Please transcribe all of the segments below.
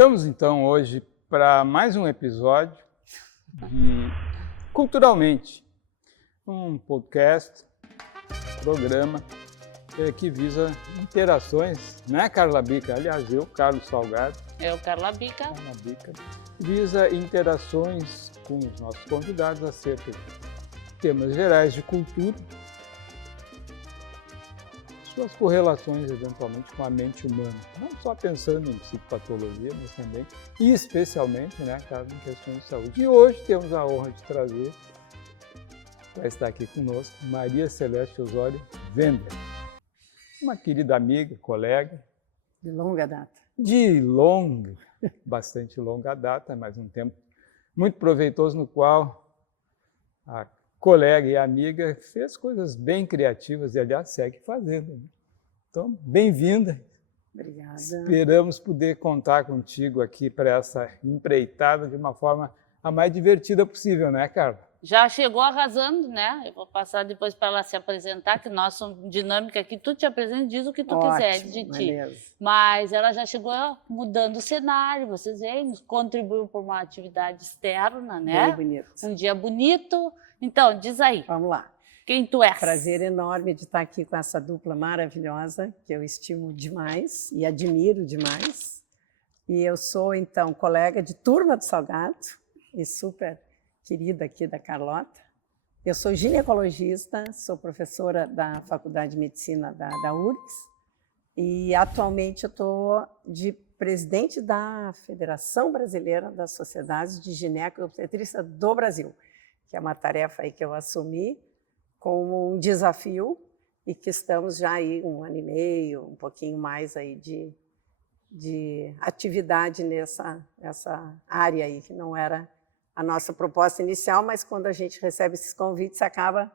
Estamos então hoje para mais um episódio de Culturalmente, um podcast, programa que visa interações, né, Carla Bica? Aliás, eu, Carlos Salgado. Eu, Carla Bica. Carla Bica. Visa interações com os nossos convidados acerca de temas gerais de cultura, suas correlações eventualmente com a mente humana, não só pensando em psicopatologia, mas também e especialmente, né, caso em questões de saúde. E hoje temos a honra de trazer, para estar aqui conosco, Maria Celeste Osório Wender, uma querida amiga, colega. De longa data. Bastante longa data, mas um tempo muito proveitoso no qual a colega e amiga fez coisas bem criativas e, aliás, segue fazendo. Então, bem-vinda. Obrigada. Esperamos poder contar contigo aqui para essa empreitada de uma forma a mais divertida possível, né, Carla? Já chegou arrasando, né? Eu vou passar depois para ela se apresentar, que nós somos dinâmica aqui. Tu te apresenta, diz o que tu quiseres de ti. Beleza. Mas ela já chegou mudando o cenário, vocês veem, nos contribuiu por uma atividade externa, né? Bem bonito. Um dia bonito. Então, diz aí. Vamos lá. Quem tu és? Prazer enorme de estar aqui com essa dupla maravilhosa, que eu estimo demais e admiro demais. E eu sou, então, colega de turma do Salgado e super querida aqui da Carlota. Eu sou ginecologista, sou professora da Faculdade de Medicina da URGS e atualmente eu estou de presidente da Federação Brasileira das Sociedades de Gineco e Obstetrícia do Brasil, que é uma tarefa aí que eu assumi como um desafio e que estamos já aí 1 ano e meio, um pouquinho mais aí de atividade nessa área aí, que não era a nossa proposta inicial, mas quando a gente recebe esses convites, acaba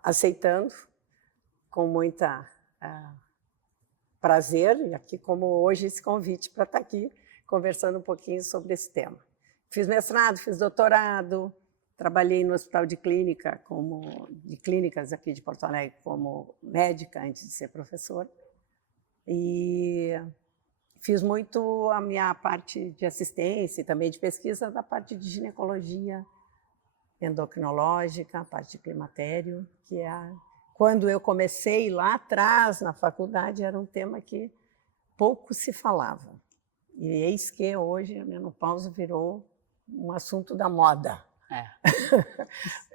aceitando com muita prazer, e aqui como hoje esse convite para estar aqui conversando um pouquinho sobre esse tema. Fiz mestrado, fiz doutorado, trabalhei no Hospital de Clínicas aqui de Porto Alegre como médica antes de ser professora e fiz muito a minha parte de assistência e também de pesquisa da parte de ginecologia endocrinológica, a parte de climatério, que quando eu comecei lá atrás na faculdade era um tema que pouco se falava. E eis que hoje a menopausa virou um assunto da moda.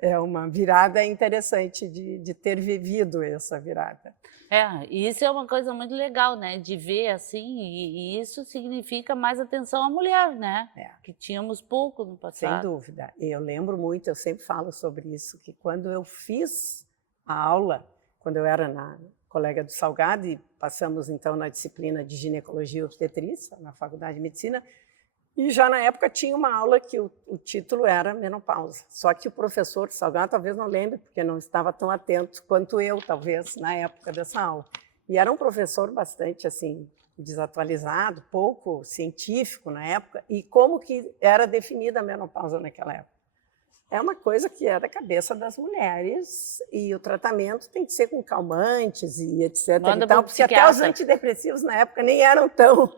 É uma virada interessante de ter vivido essa virada. E isso é uma coisa muito legal, né? De ver assim, e isso significa mais atenção à mulher, né? Que tínhamos pouco no passado. Sem dúvida. Eu lembro muito, eu sempre falo sobre isso, que quando eu fiz a aula, quando eu era colega do Salgado, e passamos então na disciplina de ginecologia e obstetrícia, na Faculdade de Medicina, e já na época tinha uma aula que o título era menopausa. Só que o professor Salgado talvez não lembre, porque não estava tão atento quanto eu, talvez, na época dessa aula. E era um professor bastante assim desatualizado, pouco científico na época, e como que era definida a menopausa naquela época. É uma coisa que é da cabeça das mulheres, e o tratamento tem que ser com calmantes e etc. Então, porque até os antidepressivos na época nem eram tão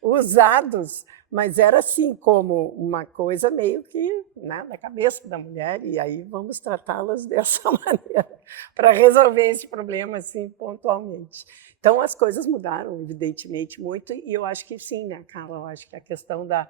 usados, mas era assim como uma coisa meio que, né, da cabeça da mulher, e aí vamos tratá-las dessa maneira para resolver esse problema assim pontualmente. Então as coisas mudaram evidentemente muito, e eu acho que sim, né, Carla, eu acho que a questão da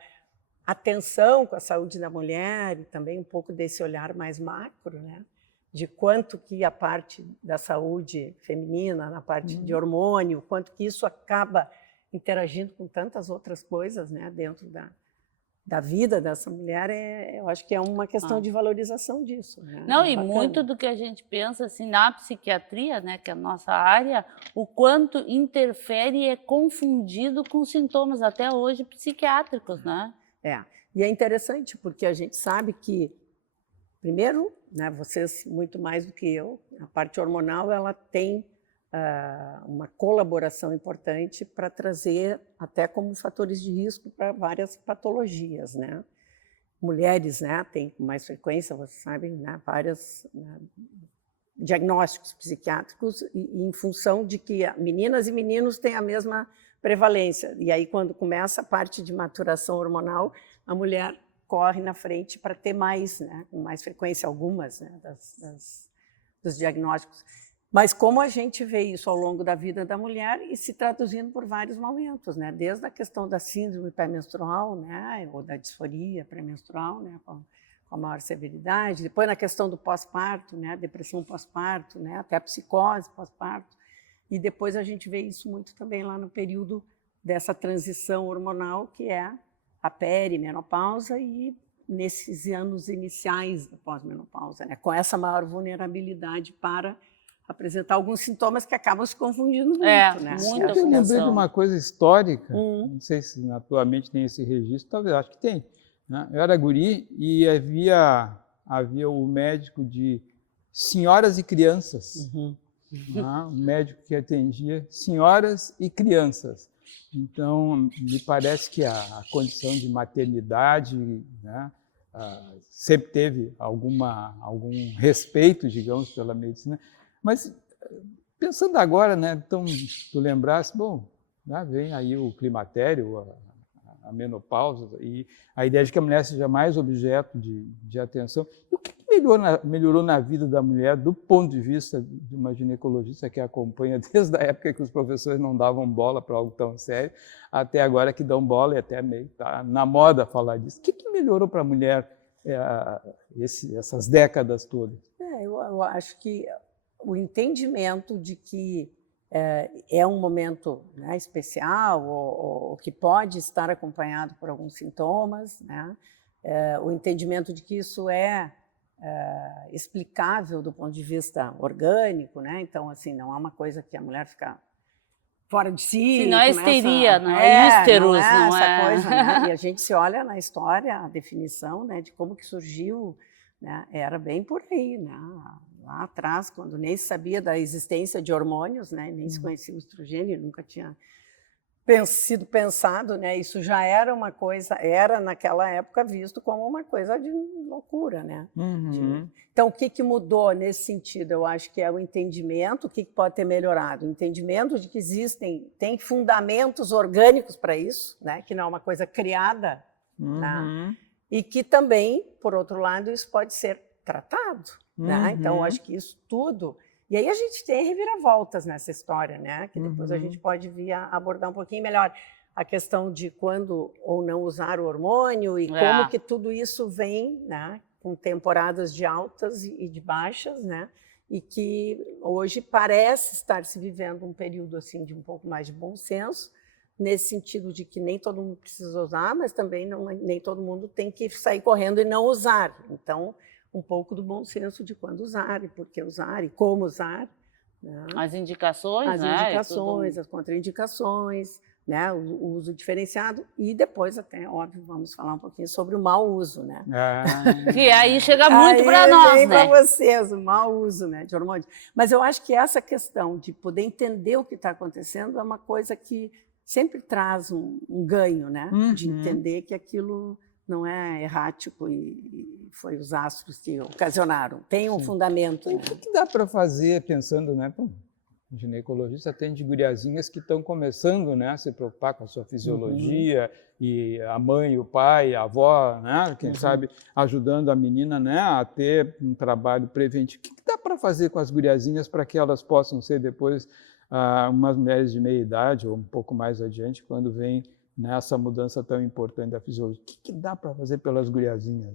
atenção com a saúde da mulher e também um pouco desse olhar mais macro, né, de quanto que a parte da saúde feminina, na parte de hormônio, quanto que isso acaba interagindo com tantas outras coisas, né, dentro da vida dessa mulher, eu acho que é uma questão de valorização disso. Né? Não, e muito do que a gente pensa assim, na psiquiatria, né, que é a nossa área, o quanto interfere e é confundido com sintomas até hoje psiquiátricos, né? E é interessante porque a gente sabe que, primeiro, né, vocês muito mais do que eu, a parte hormonal ela tem uma colaboração importante para trazer até como fatores de risco para várias patologias, né? Mulheres, né, têm com mais frequência, vocês sabem, né, vários diagnósticos psiquiátricos em função de que meninas e meninos têm a mesma prevalência. E aí, quando começa a parte de maturação hormonal, a mulher corre na frente para ter mais, né, com mais frequência algumas, né, dos diagnósticos. Mas como a gente vê isso ao longo da vida da mulher e se traduzindo por vários momentos, né, desde a questão da síndrome pré-menstrual, né, ou da disforia pré-menstrual, né, com a maior severidade, depois na questão do pós-parto, né, depressão pós-parto, né, até a psicose pós-parto, e depois a gente vê isso muito também lá no período dessa transição hormonal, que é a perimenopausa e nesses anos iniciais da pós-menopausa, né, com essa maior vulnerabilidade para apresentar alguns sintomas que acabam se confundindo muito. Né? Muita Eu lembrei de uma coisa histórica, não sei se na tua mente tem esse registro, talvez, acho que tem. Né? Eu era guri e havia o médico de senhoras e crianças, um médico que atendia senhoras e crianças. Então, me parece que a condição de maternidade, né, sempre teve algum respeito, digamos, pela medicina. Mas, pensando agora, né, então, tu lembrasse, bom, né, vem aí o climatério, a menopausa, e a ideia de que a mulher seja mais objeto de atenção. E o que melhorou na vida da mulher, do ponto de vista de uma ginecologista que acompanha desde a época que os professores não davam bola para algo tão sério, até agora que dão bola e até meio está na moda falar disso. O que melhorou para a mulher essas décadas todas? Eu acho que o entendimento de que é um momento, né, especial ou que pode estar acompanhado por alguns sintomas, né? O entendimento de que isso é explicável do ponto de vista orgânico, né? Então, assim, não é uma coisa que a mulher fica fora de si. Se não é histeria, não é histeros, não é essa coisa, né? E a gente se olha na história, a definição, né, de como que surgiu, né, era bem por aí, né? Lá atrás, quando nem se sabia da existência de hormônios, né, nem se conhecia o estrogênio, nunca tinha sido pensado, né? Isso já era uma coisa, era naquela época visto como uma coisa de loucura, né? Então, o que mudou nesse sentido? Eu acho que é o entendimento, o que pode ter melhorado? O entendimento de que tem fundamentos orgânicos para isso, né? Que não é uma coisa criada, né? E que também, por outro lado, isso pode ser tratado, né? Então, eu acho que isso tudo... E aí a gente tem reviravoltas nessa história, né? Que depois a gente pode vir a abordar um pouquinho melhor a questão de quando ou não usar o hormônio e como que tudo isso vem, né? Com temporadas de altas e de baixas, né? E que hoje parece estar se vivendo um período assim de um pouco mais de bom senso, nesse sentido de que nem todo mundo precisa usar, mas também nem todo mundo tem que sair correndo e não usar. Então, um pouco do bom senso de quando usar, e por que usar, e como usar. Né? As indicações, né? As indicações, as contraindicações, né? O uso diferenciado, e depois até, óbvio, vamos falar um pouquinho sobre o mau uso, né? Que aí chega muito para nós, né? Para vocês, o mau uso, né, de hormônios. Mas eu acho que essa questão de poder entender o que está acontecendo é uma coisa que sempre traz um ganho, né? De entender que aquilo não é errático e foi os astros que ocasionaram. Tem um fundamento. E o que dá para fazer, pensando, né? Bom, o ginecologista atende guriazinhas que estão começando, né, a se preocupar com a sua fisiologia, e a mãe, o pai, a avó, né, quem sabe ajudando a menina, né, a ter um trabalho preventivo. O que dá para fazer com as guriazinhas para que elas possam ser depois umas mulheres de meia idade ou um pouco mais adiante, quando vem nessa mudança tão importante da fisiologia? O que dá para fazer pelas guriazinhas?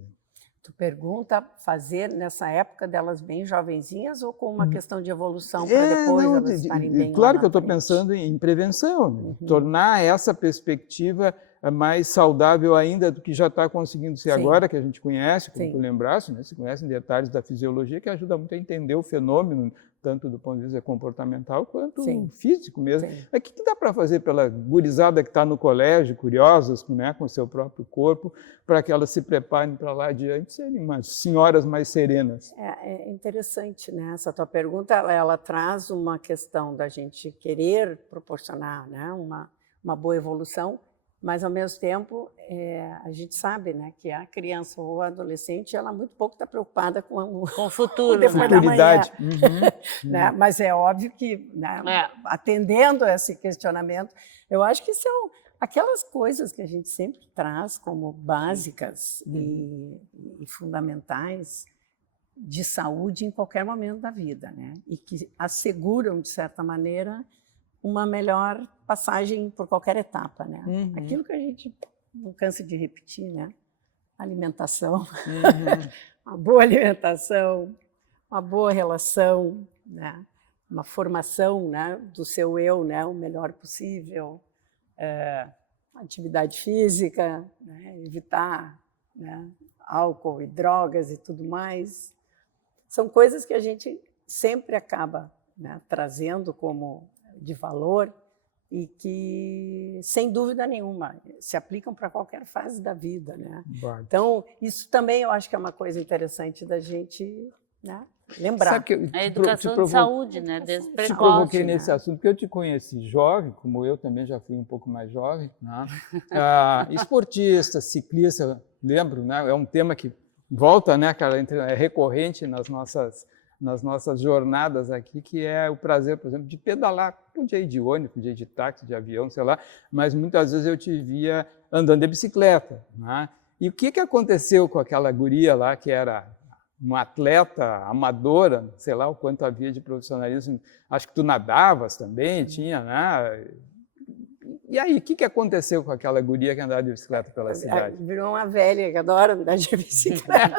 Tu pergunta fazer nessa época delas bem jovenzinhas ou com uma questão de evolução para depois elas estarem bem? Claro que eu estou pensando em prevenção, tornar essa perspectiva mais saudável ainda do que já está conseguindo ser agora, que a gente conhece, como tu lembraste, né? Se conhecem detalhes da fisiologia que ajuda muito a entender o fenômeno, tanto do ponto de vista comportamental quanto físico mesmo. Mas o que dá para fazer pela gurizada que está no colégio, curiosas, né, com o seu próprio corpo, para que elas se preparem para lá adiante, serem umas senhoras mais serenas? É interessante, né? Essa tua pergunta, ela traz uma questão da gente querer proporcionar, né, uma boa evolução mas ao mesmo tempo a gente sabe, né, que a criança ou a adolescente ela muito pouco está preocupada com o futuro, depois da manhã, né? Mas é óbvio que, né, atendendo a esse questionamento, eu acho que são aquelas coisas que a gente sempre traz como básicas e fundamentais de saúde em qualquer momento da vida, né? E que asseguram, de certa maneira, uma melhor passagem por qualquer etapa, né? Aquilo que a gente não cansa de repetir, né? Alimentação, uma boa alimentação, uma boa relação, né? Uma formação, né, do seu eu, né, o melhor possível, atividade física, né, evitar, né, álcool e drogas e tudo mais. São coisas que a gente sempre acaba, né, trazendo como de valor e que, sem dúvida nenhuma, se aplicam para qualquer fase da vida, né? Então, isso também eu acho que é uma coisa interessante da gente, né, lembrar. Sabe que a educação de saúde, né? Desde precoce. Te provoquei nesse assunto, porque eu te conheci jovem, como eu também já fui um pouco mais jovem, né? Esportista, ciclista, lembro, né? É um tema que volta, né, cara, é recorrente nas nossas jornadas aqui, que é o prazer, por exemplo, de pedalar. Podia ir de ônibus, podia ir de táxi, de avião, sei lá, mas muitas vezes eu te via andando de bicicleta, né? E o que aconteceu com aquela guria lá, que era uma atleta amadora, sei lá o quanto havia de profissionalismo, acho que tu nadavas também, tinha, né? E aí, o que aconteceu com aquela guria que andava de bicicleta pela cidade? Virou uma velha que adora andar de bicicleta.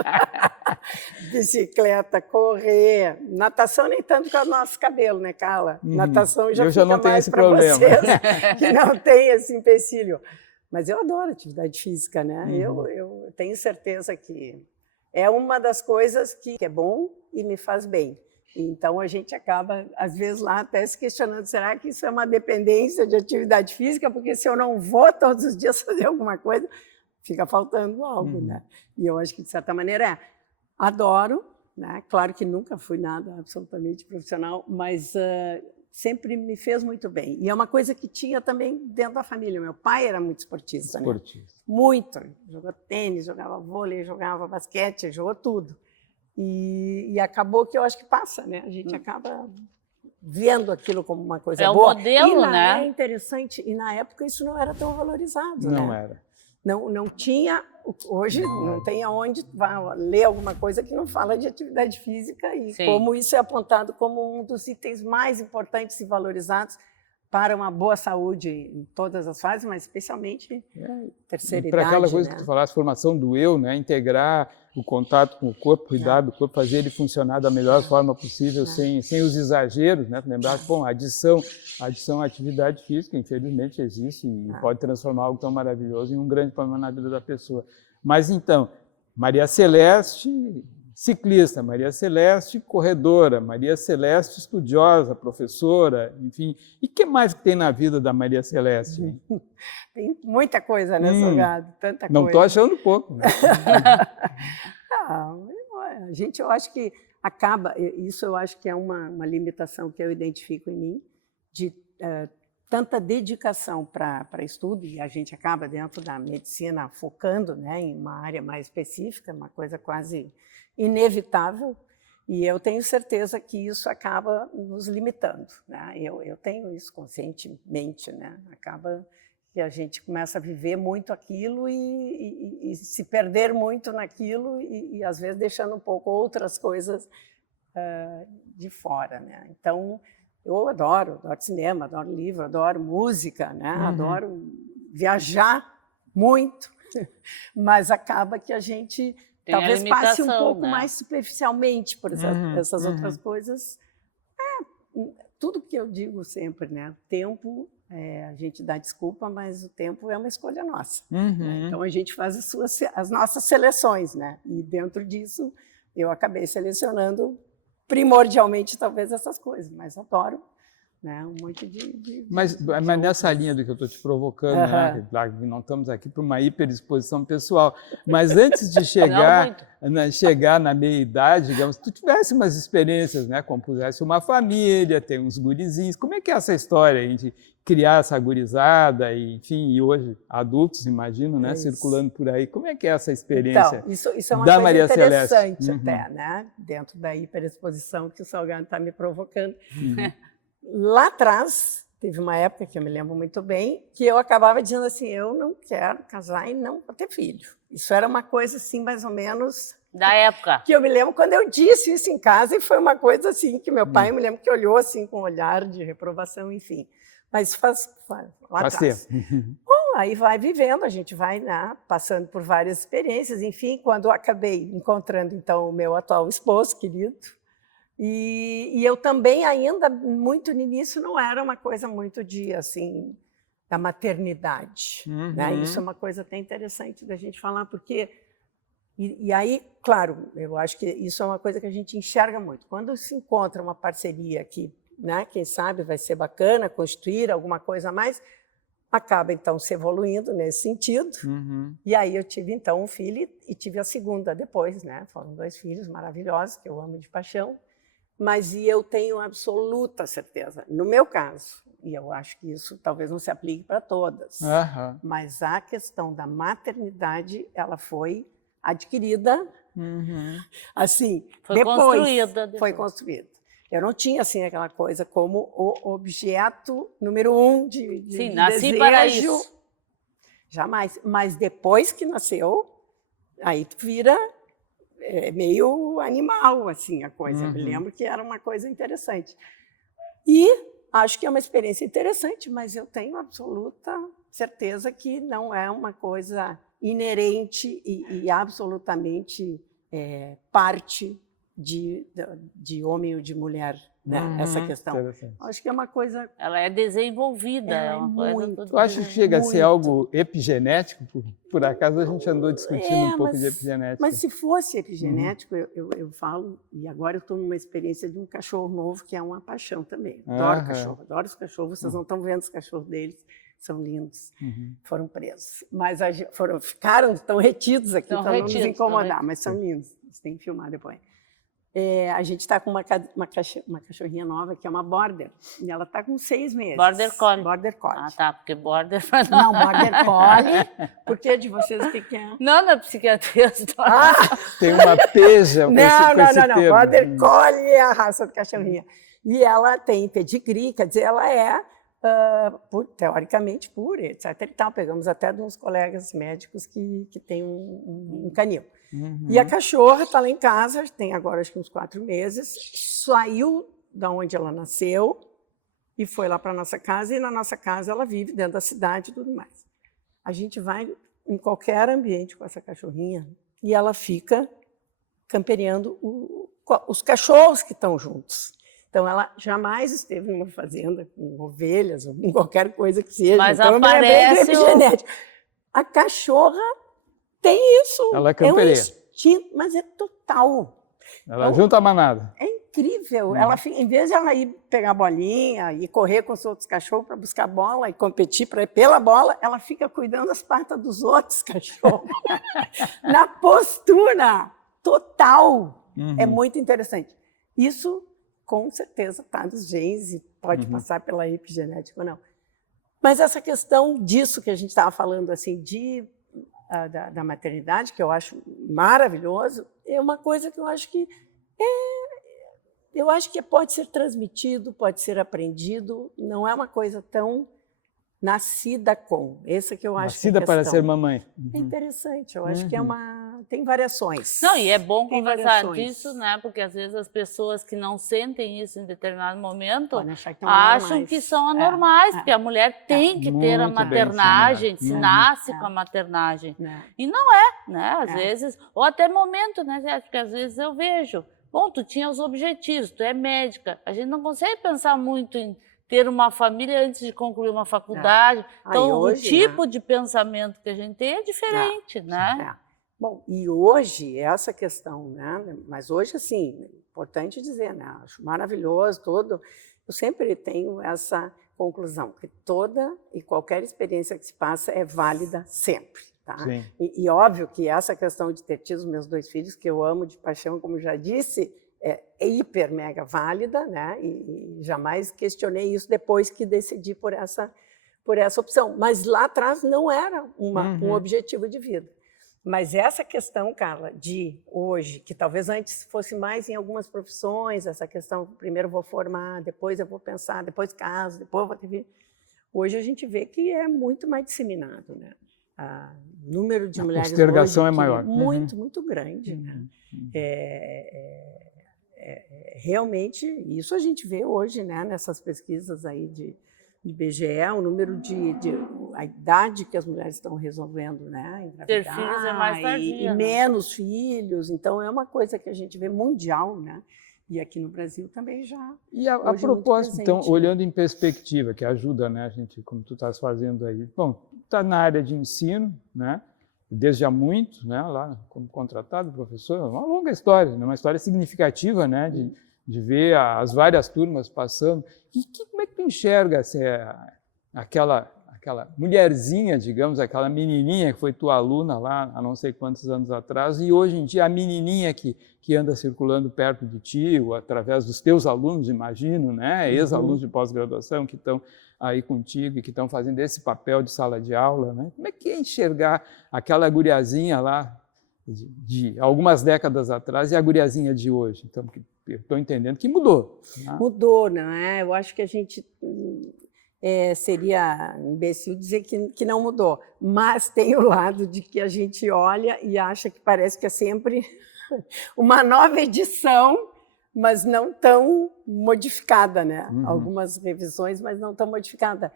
Bicicleta, correr, natação nem tanto com o nosso cabelo, né, Carla? Natação já fica mais para vocês, que não tem esse empecilho. Mas eu adoro atividade física, né? Eu tenho certeza que é uma das coisas que é bom e me faz bem. Então, a gente acaba, às vezes, lá até se questionando, será que isso é uma dependência de atividade física? Porque se eu não vou todos os dias fazer alguma coisa, fica faltando algo, né? E eu acho que, de certa maneira, adoro, né? Claro que nunca fui nada absolutamente profissional, mas sempre me fez muito bem. E é uma coisa que tinha também dentro da família. Meu pai era muito esportista, né? Muito. Jogou tênis, jogava vôlei, jogava basquete, jogou tudo. E acabou que eu acho que passa, né? A gente acaba vendo aquilo como uma coisa boa. É o modelo, né? É interessante. E na época isso não era tão valorizado, né? Não era. Não tinha, hoje não tem aonde ler alguma coisa que não fala de atividade física e como isso é apontado como um dos itens mais importantes e valorizados para uma boa saúde em todas as fases, mas especialmente terceira idade. Para aquela coisa, né? que tu falaste, formação do eu, né? Integrar o contato com o corpo, cuidar do corpo, fazer ele funcionar da melhor forma possível, sem os exageros, né? Lembrar que, bom, a adição à atividade física, infelizmente, existe e pode transformar algo tão maravilhoso em um grande problema na vida da pessoa. Mas, então, Maria Celeste, ciclista, Maria Celeste, corredora, Maria Celeste, estudiosa, professora, enfim. E o que mais que tem na vida da Maria Celeste? Hein? Tem muita coisa, né, Salgado? Tanta coisa. Não estou achando pouco. Né? A gente, eu acho que acaba, isso eu acho que é uma limitação que eu identifico em mim, de tanta dedicação para estudo, e a gente acaba dentro da medicina focando, né, em uma área mais específica, uma coisa quase inevitável, e eu tenho certeza que isso acaba nos limitando, né? Eu tenho isso conscientemente, né? Acaba que a gente começa a viver muito aquilo e se perder muito naquilo e às vezes deixando um pouco outras coisas de fora, né? Então, eu adoro cinema, adoro livro, adoro música, né? Adoro viajar muito, mas acaba que a gente talvez passe um pouco mais superficialmente por essas outras coisas. Tudo que eu digo sempre, né? O tempo, a gente dá desculpa, mas o tempo é uma escolha nossa. Né? Então, a gente faz as nossas seleções, né? E dentro disso, eu acabei selecionando primordialmente, talvez, essas coisas. Mas adoro né? Um monte Mas nessa linha do que eu estou te provocando, né? Claro que não estamos aqui para uma hiperexposição pessoal, mas antes de chegar na meia-idade, digamos, tu tivesse umas experiências, né? Compusesse uma família, ter uns gurizinhos. Como é que é essa história aí de criar essa gurizada e, enfim, e hoje adultos, imagino, né? Circulando por aí. Como é que é essa experiência então, isso é uma da coisa Maria interessante Celeste? até, né? Dentro da hiperexposição que o Salgado está me provocando. Lá atrás, teve uma época que eu me lembro muito bem, que eu acabava dizendo assim, eu não quero casar e não vou ter filho. Isso era uma coisa assim, mais ou menos... Da época. Que eu me lembro quando eu disse isso em casa e foi uma coisa assim, que meu pai, eu me lembro que olhou assim com um olhar de reprovação, enfim. Mas faz lá atrás. Bom, aí vai vivendo, a gente vai, né, passando por várias experiências. Enfim, quando eu acabei encontrando, então, o meu atual esposo, querido, e eu também ainda, muito no início, não era uma coisa muito de, assim, da maternidade. Né? Isso é uma coisa até interessante da gente falar, porque... E aí, claro, eu acho que isso é uma coisa que a gente enxerga muito. Quando se encontra uma parceria que, né, quem sabe vai ser bacana, constituir alguma coisa a mais, acaba, então, se evoluindo nesse sentido. E aí eu tive, então, um filho e tive a segunda depois. Né? Foram 2 filhos maravilhosos, que eu amo de paixão. Mas eu tenho absoluta certeza, no meu caso, e eu acho que isso talvez não se aplique para todas, mas a questão da maternidade, ela foi adquirida, assim, foi construída. Foi construída. Eu não tinha assim aquela coisa como o objeto número 1 de Sim, nasci desejo. para isso. Jamais. Mas depois que nasceu, aí tu vira meio animal, assim, a coisa. Eu me lembro que era uma coisa interessante. E acho que é uma experiência interessante, mas eu tenho absoluta certeza que não é uma coisa inerente e absolutamente parte de homem ou de mulher, né? Essa questão. Acho que é uma coisa... Ela é desenvolvida. É uma muito. coisa Tu acha que chega a ser algo epigenético? Por acaso a gente andou discutindo um pouco de epigenética. Mas se fosse epigenético, eu falo, e agora eu estou numa experiência de um cachorro novo, que é uma paixão também. Adoro cachorro, adoro os cachorros. Vocês não estão vendo os cachorros deles. São lindos, foram presos. Mas ficaram tão retidos aqui para não nos incomodar, mas são lindos. Você tem que filmar depois. A gente está com uma cachorrinha nova, que é uma Border, e ela está com 6 meses. Border Collie. Border Collie. Ah, tá, porque Border... Não, Border Collie. Por que de vocês o que é? Não, na psiquiatria. Tem uma peja com esse termo. Border Collie é a raça de cachorrinha. E ela tem pedigree, quer dizer, ela é... teoricamente pura, etc. E tal. Pegamos até de uns colegas médicos que têm um canil. E a cachorra está lá em casa, tem agora acho que uns 4 meses, saiu da onde ela nasceu e foi lá para a nossa casa, e na nossa casa ela vive dentro da cidade e tudo mais. A gente vai em qualquer ambiente com essa cachorrinha e ela fica camperiando os cachorros que estão juntos. Então, ela jamais esteve numa fazenda com ovelhas ou com qualquer coisa que seja. Mas então, aparece A cachorra tem isso. Ela campeia. É um instinto, mas é total. Ela então, junta a manada. É incrível. Ela, em vez de ela ir pegar a bolinha e correr com os outros cachorros para buscar bola e competir pela bola, ela fica cuidando das patas dos outros cachorros. Na postura total. É muito interessante. Isso... com certeza está nos genes e pode passar pela epigenética ou não. Mas essa questão disso que a gente estava falando, assim, da maternidade, que eu acho maravilhoso, é uma coisa que eu acho que pode ser transmitido, pode ser aprendido, não é uma coisa tão nascida com. Essa que eu acho que é a questão. Nascida para ser mamãe. É interessante, eu acho que tem variações. Não, e é bom conversar disso, né? Porque às vezes as pessoas que não sentem isso em determinado momento acham que são anormais, porque a mulher tem que ter a maternagem, se nasce com a maternagem. E não é, né? Às vezes, ou até momento, né? Porque às vezes eu vejo, bom, tu tinha os objetivos, tu é médica, a gente não consegue pensar muito em ter uma família antes de concluir uma faculdade. Então, hoje, o tipo de pensamento que a gente tem é diferente, né? Bom, e hoje, essa questão, né? Mas hoje, assim, importante dizer, né? Acho maravilhoso tudo. eu sempre tenho essa conclusão, que toda e qualquer experiência que se passa é válida sempre. Tá? E óbvio que essa questão de ter tido os meus 2 filhos, que eu amo de paixão, como já disse, é hiper mega válida, né? E jamais questionei isso depois que decidi por essa opção. Mas lá atrás não era um objetivo de vida. Mas essa questão, Carla, de hoje, que talvez antes fosse mais em algumas profissões, essa questão, primeiro vou formar, depois eu vou pensar, depois caso, depois eu vou ter filho. Hoje a gente vê que é muito mais disseminado, né? O número de mulheres hoje, postergação é maior. Muito, muito grande. Né? Realmente, isso a gente vê hoje, né, nessas pesquisas aí de IBGE, o número a idade que as mulheres estão resolvendo, né, engravidar, ter filhos é mais tardia, e menos filhos. Então, é uma coisa que a gente vê mundial, né? E aqui no Brasil também já. E a propósito, presente, então, olhando em perspectiva, que ajuda, né, a gente, como tu estás fazendo aí. Bom, está na área de ensino, né? Desde há muito, né? Lá como contratado professor, uma longa história, uma história significativa, né? De ver as várias turmas passando. Como é que tu enxerga aquela mulherzinha, digamos, aquela menininha que foi tua aluna lá há não sei quantos anos atrás, e hoje em dia a menininha que anda circulando perto de ti, ou através dos teus alunos, imagino, né? Ex-alunos de pós-graduação que estão aí contigo e que estão fazendo esse papel de sala de aula, né? Como é que é enxergar aquela guriazinha lá de algumas décadas atrás e a guriazinha de hoje? Então, eu estou entendendo que mudou. Né? Mudou, não é? Eu acho que a gente seria imbecil dizer que não mudou, mas tem o lado de que a gente olha e acha que parece que é sempre uma nova edição, mas não tão modificada, né? Algumas revisões, mas não tão modificada.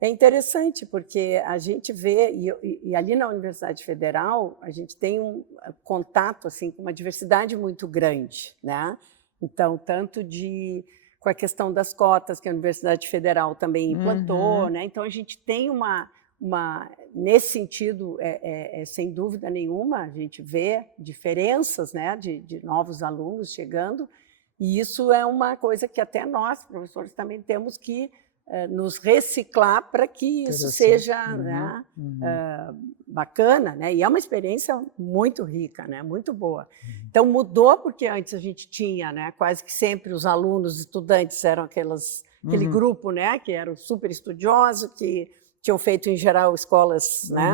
É interessante, porque a gente vê, e ali na Universidade Federal, a gente tem um contato assim, com uma diversidade muito grande, né? Então, tanto com a questão das cotas, que a Universidade Federal também implantou, né? Então, a gente tem nesse sentido, sem dúvida nenhuma, a gente vê diferenças, né, de novos alunos chegando, e isso é uma coisa que até nós, professores, também temos que nos reciclar para que isso seja né, bacana, né? E é uma experiência muito rica, né? Muito boa. Então mudou porque antes a gente tinha, né, quase que sempre os alunos, estudantes eram aquele grupo, né, que era super estudioso, que tinham feito em geral escolas, né,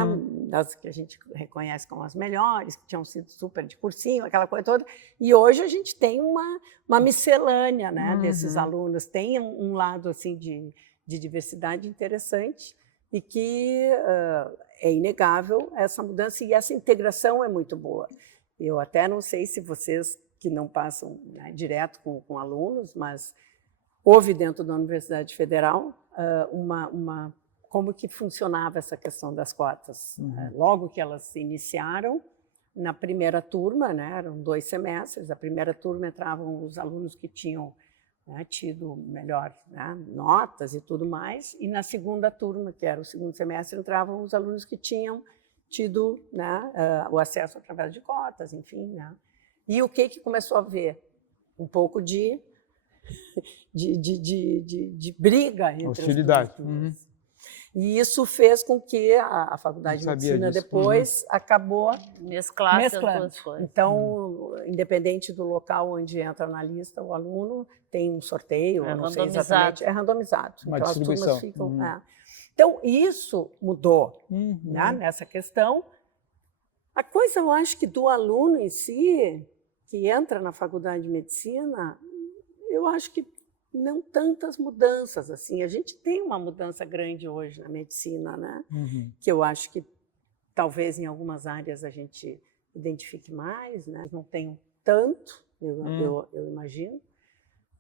das que a gente reconhece como as melhores, que tinham sido super de cursinho, aquela coisa toda. E hoje a gente tem uma miscelânea, né, desses alunos. Tem um lado assim de diversidade interessante e que é inegável essa mudança e essa integração é muito boa. Eu até não sei se vocês que não passam, né, direto com alunos, mas houve dentro da Universidade Federal como que funcionava essa questão das cotas. Logo que elas se iniciaram, na primeira turma, né, eram 2 semestres, a primeira turma entravam os alunos que tinham, né, tido melhor, né, notas e tudo mais, e na segunda turma, que era o segundo semestre, entravam os alunos que tinham tido, né, o acesso através de cotas, enfim. Né. E o que começou a haver? Um pouco de briga entre hostilidade. As duas. E isso fez com que a Faculdade de Medicina depois acabou mesclando. Então, independente do local onde entra na lista o aluno, tem um sorteio, não sei exatamente, é randomizado. Uma então distribuição. As turmas ficam... Então, isso mudou, né, nessa questão. A coisa, eu acho que do aluno em si, que entra na Faculdade de Medicina, eu acho que não tantas mudanças assim. A gente tem uma mudança grande hoje na medicina, né? Que eu acho que talvez em algumas áreas a gente identifique mais, né? Não tenho tanto, eu imagino,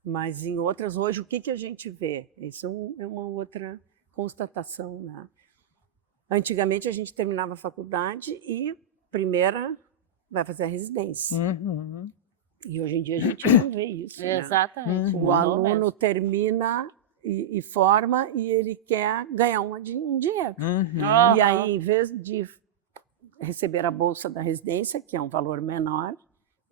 mas em outras hoje o que a gente vê? Isso é uma outra constatação, né? Antigamente a gente terminava a faculdade e primeira vai fazer a residência. E hoje em dia a gente não vê isso. Exatamente. Né? O aluno termina e forma e ele quer ganhar um dinheiro. E aí, em vez de receber a bolsa da residência, que é um valor menor,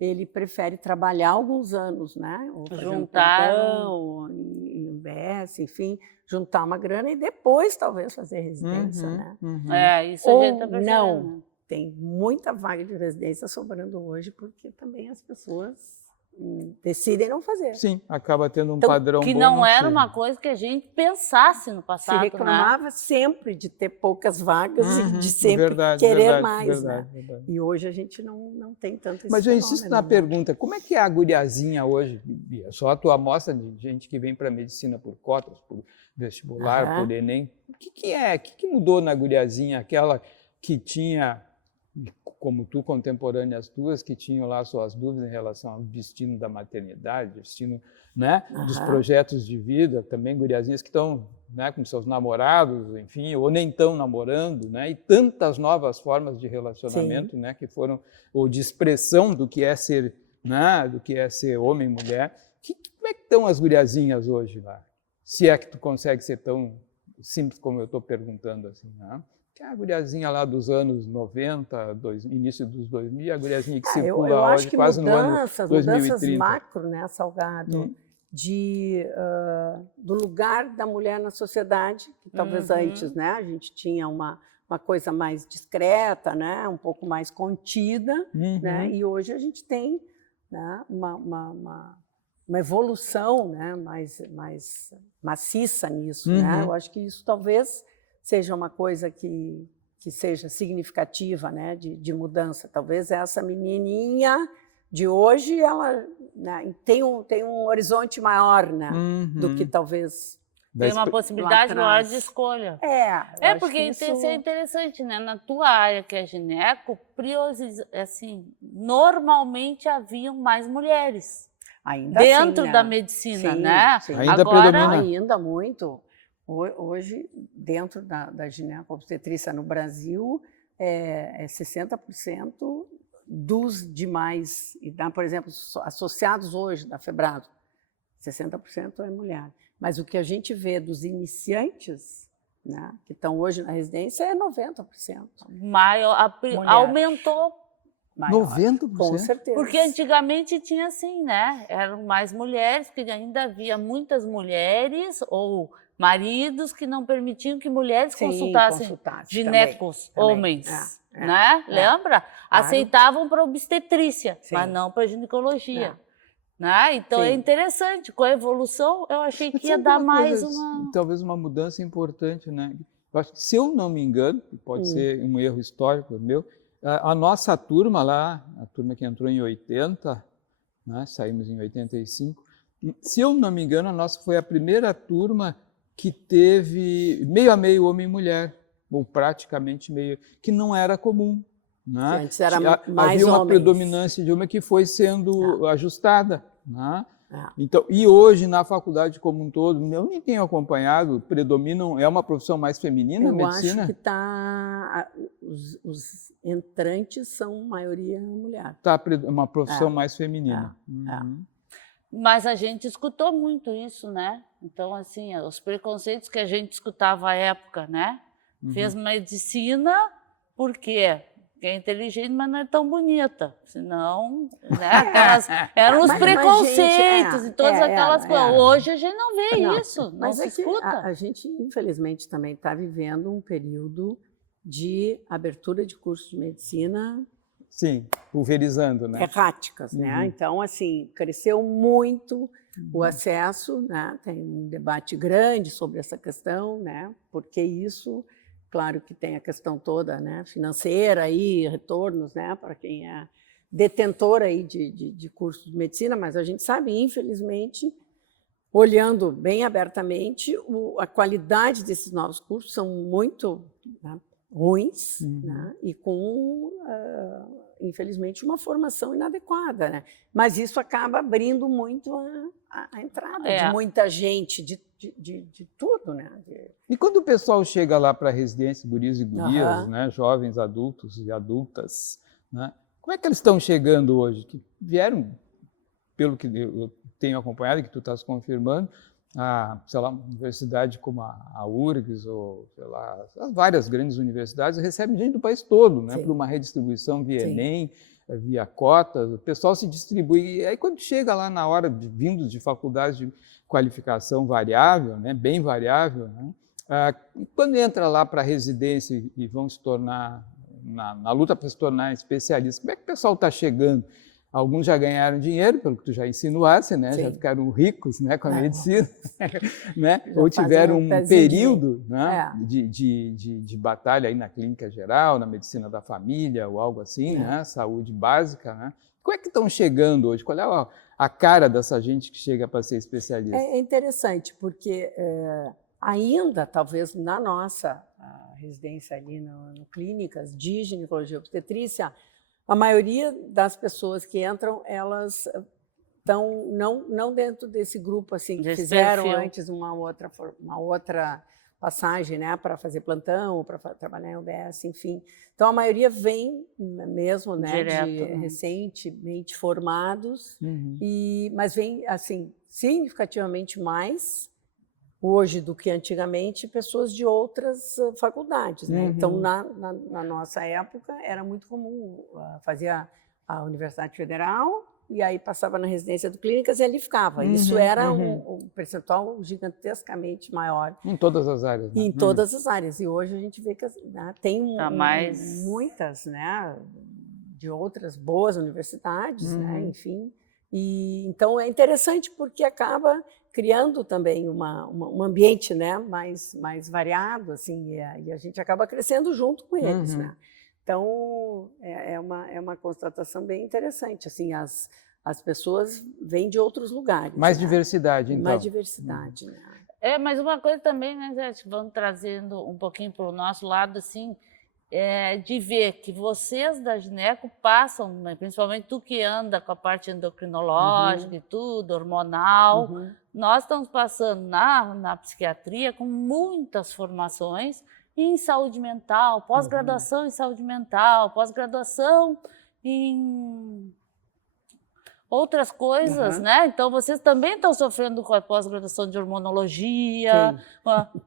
ele prefere trabalhar alguns anos, né? Ou fazer juntar um soubesse, enfim, juntar uma grana e depois talvez fazer residência, né? Isso a gente tá percebendo. Não, tem muita vaga de residência sobrando hoje, porque também as pessoas decidem não fazer. Sim, acaba tendo um padrão que bom. não era uma coisa que a gente pensasse no passado, se reclamava sempre de ter poucas vagas e de sempre querer mais, né? E hoje a gente não tem tanto esse Mas eu insisto na né? pergunta, como é que é a guriazinha hoje, Bia? Só a tua amostra de gente que vem para medicina por cotas, por vestibular, por Enem. O que mudou na guriazinha, aquela que tinha, como tu, contemporâneas tuas, que tinham lá suas dúvidas em relação ao destino da maternidade, destino, né, dos projetos de vida, também guriazinhas que estão, né, com seus namorados, enfim, ou nem estão namorando, né, e tantas novas formas de relacionamento, né, que foram, ou de expressão do que é ser, né, do que é ser homem e mulher. Como é que estão as guriazinhas hoje lá? Se é que tu consegue ser tão simples como eu estou perguntando assim, né? Que é a guriazinha lá dos anos 90, início dos 2000, a guriazinha que circula hoje quase no ano 2030. Mudanças macro, né, Salgado, do lugar da mulher na sociedade, que talvez antes, né, a gente tinha uma coisa mais discreta, né, um pouco mais contida, né, e hoje a gente tem, né, uma evolução, né, mais maciça nisso, né? Eu acho que isso talvez seja uma coisa que seja significativa, né, de mudança. Talvez essa menininha de hoje ela, né, tem um horizonte maior, né, do que talvez tem uma possibilidade maior de escolha. Porque isso é interessante, né? Na tua área, que é gineco, assim, normalmente haviam mais mulheres ainda dentro assim, né? da medicina, né? Sim. Ainda predomina. Ainda muito. Hoje, dentro da gineco-obstetrícia no Brasil, 60% dos demais, por exemplo, associados hoje da FEBRASO, 60% é mulher. Mas o que a gente vê dos iniciantes, né, que estão hoje na residência, é 90%. Aumentou. Maior, 90%? Com certeza. Porque antigamente tinha assim, né? Eram mais mulheres, porque ainda havia muitas mulheres ou maridos que não permitiam que mulheres consultassem ginecos, homens, né? Lembra? Claro. Aceitavam para obstetrícia, mas não para ginecologia. Né? Então é interessante, com a evolução eu achei que ia dar mais talvez uma mudança importante, né? Eu acho que, se eu não me engano, pode ser um erro histórico meu, a nossa turma lá, a turma que entrou em 80, né? Saímos em 85, se eu não me engano, a nossa foi a primeira turma que teve meio a meio homem e mulher, ou praticamente meio, que não era comum. Né? Antes era mais havia uma homens. Predominância de homem que foi sendo ajustada. Né? Então, e hoje, na faculdade como um todo, eu nem tenho acompanhado, predominam, é uma profissão mais feminina a medicina? Eu acho que os entrantes são maioria mulher. Uma profissão mais feminina. Mas a gente escutou muito isso, né? Então, assim, os preconceitos que a gente escutava à época, né? Fez medicina por quê? Porque é inteligente, mas não é tão bonita. Senão, né? Eram os preconceitos e todas aquelas coisas. Hoje a gente não vê isso, não se escuta. A gente, infelizmente, também está vivendo um período de abertura de cursos de medicina. Sim, pulverizando, né? Erráticas, né? Então, assim, cresceu muito o acesso, né? Tem um debate grande sobre essa questão, né? Porque isso, claro que tem a questão toda, né, financeira e retornos, né, para quem é detentor aí de cursos de medicina, mas a gente sabe, infelizmente, olhando bem abertamente, a qualidade desses novos cursos são muito, né, ruins, né, e com, infelizmente, uma formação inadequada, né? Mas isso acaba abrindo muito a entrada de muita gente, de tudo, né? E quando o pessoal chega lá para a residência, guris e gurias, né, jovens adultos e adultas, né, como é que eles estão chegando hoje? Que vieram, pelo que eu tenho acompanhado, que tu estás confirmando, sei lá, uma universidade como a URGS, ou sei lá, as várias grandes universidades recebem gente do país todo, né, para uma redistribuição via Enem, via cotas, o pessoal se distribui. E aí, quando chega lá na hora, vindos de faculdades qualificação variável, né, bem variável, né? E quando entra lá para a residência e vão se tornar, na luta para se tornar especialista, como é que o pessoal está chegando? Alguns já ganharam dinheiro, pelo que tu já insinuasse, né? Já ficaram ricos, né, com a medicina, né? Ou tiveram um período, né, de batalha aí na clínica geral, na medicina da família ou algo assim, né? Saúde básica, né? Como é que estão chegando hoje? Qual é a cara dessa gente que chega para ser especialista? É interessante, porque ainda, talvez, na nossa residência ali no clínicas de ginecologia e obstetrícia, a maioria das pessoas que entram, elas estão não dentro desse grupo assim, que fizeram antes uma outra passagem, né, para fazer plantão, para trabalhar em UBS, enfim. Então, a maioria vem mesmo, né, recentemente formados, mas vem assim, significativamente mais hoje do que antigamente, pessoas de outras faculdades, né? Então, na nossa época, era muito comum fazer a Universidade Federal e aí passava na residência do Clínicas e ali ficava. Isso era um percentual gigantescamente maior. Em todas as áreas. Né? Em todas as áreas. E hoje a gente vê que tem muitas, né, de outras boas universidades, né, enfim. E, então, é interessante porque acaba criando também um ambiente, né, mais variado, assim, e a gente acaba crescendo junto com eles, né? Então, é uma constatação bem interessante, assim, as pessoas vêm de outros lugares. Mais diversidade, então. Mais diversidade, né? Mas uma coisa também, né, Zé, vamos trazendo um pouquinho para o nosso lado, assim, de ver que vocês da gineco passam, né, principalmente tu que anda com a parte endocrinológica e tudo, hormonal, nós estamos passando na psiquiatria com muitas formações em saúde mental, pós-graduação em saúde mental, pós-graduação em outras coisas, né? Então, vocês também estão sofrendo com a pós-graduação de hormonologia,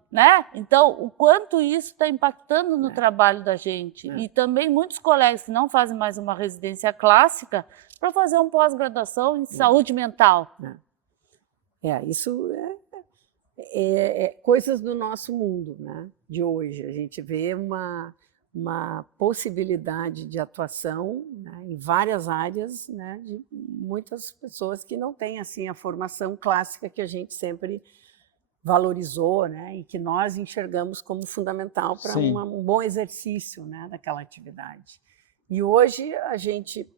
né? Então, o quanto isso está impactando no trabalho da gente. E também muitos colegas que não fazem mais uma residência clássica para fazer uma pós-graduação em saúde mental. Isso é coisas do nosso mundo, né? De hoje. A gente vê uma possibilidade de atuação, né, em várias áreas, né, de muitas pessoas que não têm assim a formação clássica que a gente sempre valorizou, né, e que nós enxergamos como fundamental para um bom exercício, né, daquela atividade. E hoje a gente,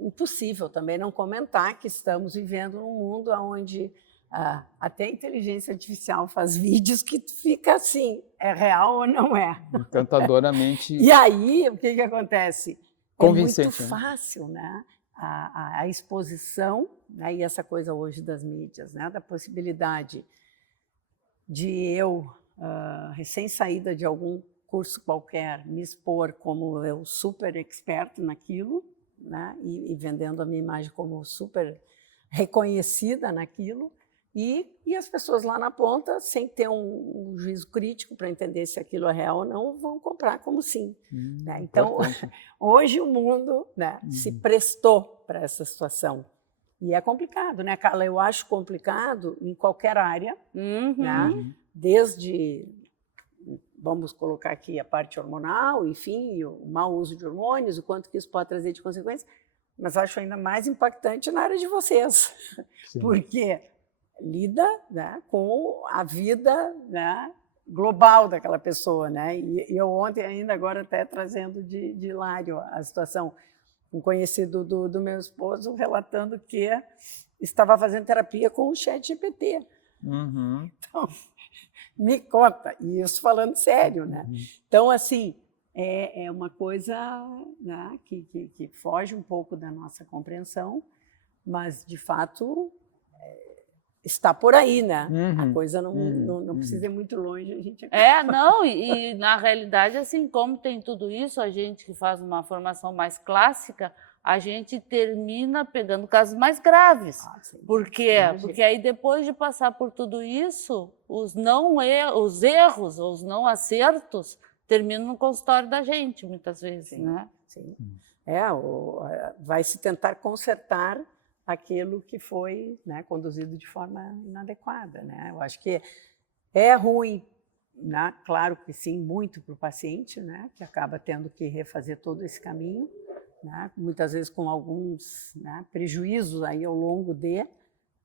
impossível também não comentar que estamos vivendo num mundo onde até a inteligência artificial faz vídeos que fica assim, é real ou não é? Encantadoramente. E aí, o que acontece? Convincente, é muito fácil, né? A exposição, né? E essa coisa hoje das mídias, né? Da possibilidade de eu, recém-saída de algum curso qualquer, me expor como eu super experto naquilo, né? E vendendo a minha imagem como super reconhecida naquilo, e as pessoas lá na ponta, sem ter um juízo crítico para entender se aquilo é real ou não, vão comprar como sim. Né? Então, hoje o mundo, né, se prestou para essa situação. E é complicado, né, Carla? Eu acho complicado em qualquer área, né? Desde, vamos colocar aqui a parte hormonal, enfim, o mau uso de hormônios, o quanto que isso pode trazer de consequências, mas acho ainda mais impactante na área de vocês, porque lida, né, com a vida, né, global daquela pessoa, né? E eu ontem ainda, agora até trazendo de Lário a situação, um conhecido do meu esposo relatando que estava fazendo terapia com o ChatGPT. Então, me conta, e isso falando sério, né? Então, assim, é uma coisa, né, que foge um pouco da nossa compreensão, mas, de fato, está por aí, né? A coisa não precisa ir muito longe. A gente... e na realidade, assim, como tem tudo isso, a gente que faz uma formação mais clássica, a gente termina pegando casos mais graves. Por quê? Porque aí, depois de passar por tudo isso, os erros, os não acertos, terminam no consultório da gente, muitas vezes, né? Vai se tentar consertar aquilo que foi, né, conduzido de forma inadequada, né? Eu acho que é ruim, né? Claro que sim, muito para o paciente, né, que acaba tendo que refazer todo esse caminho, né, muitas vezes com alguns, né, prejuízos aí ao longo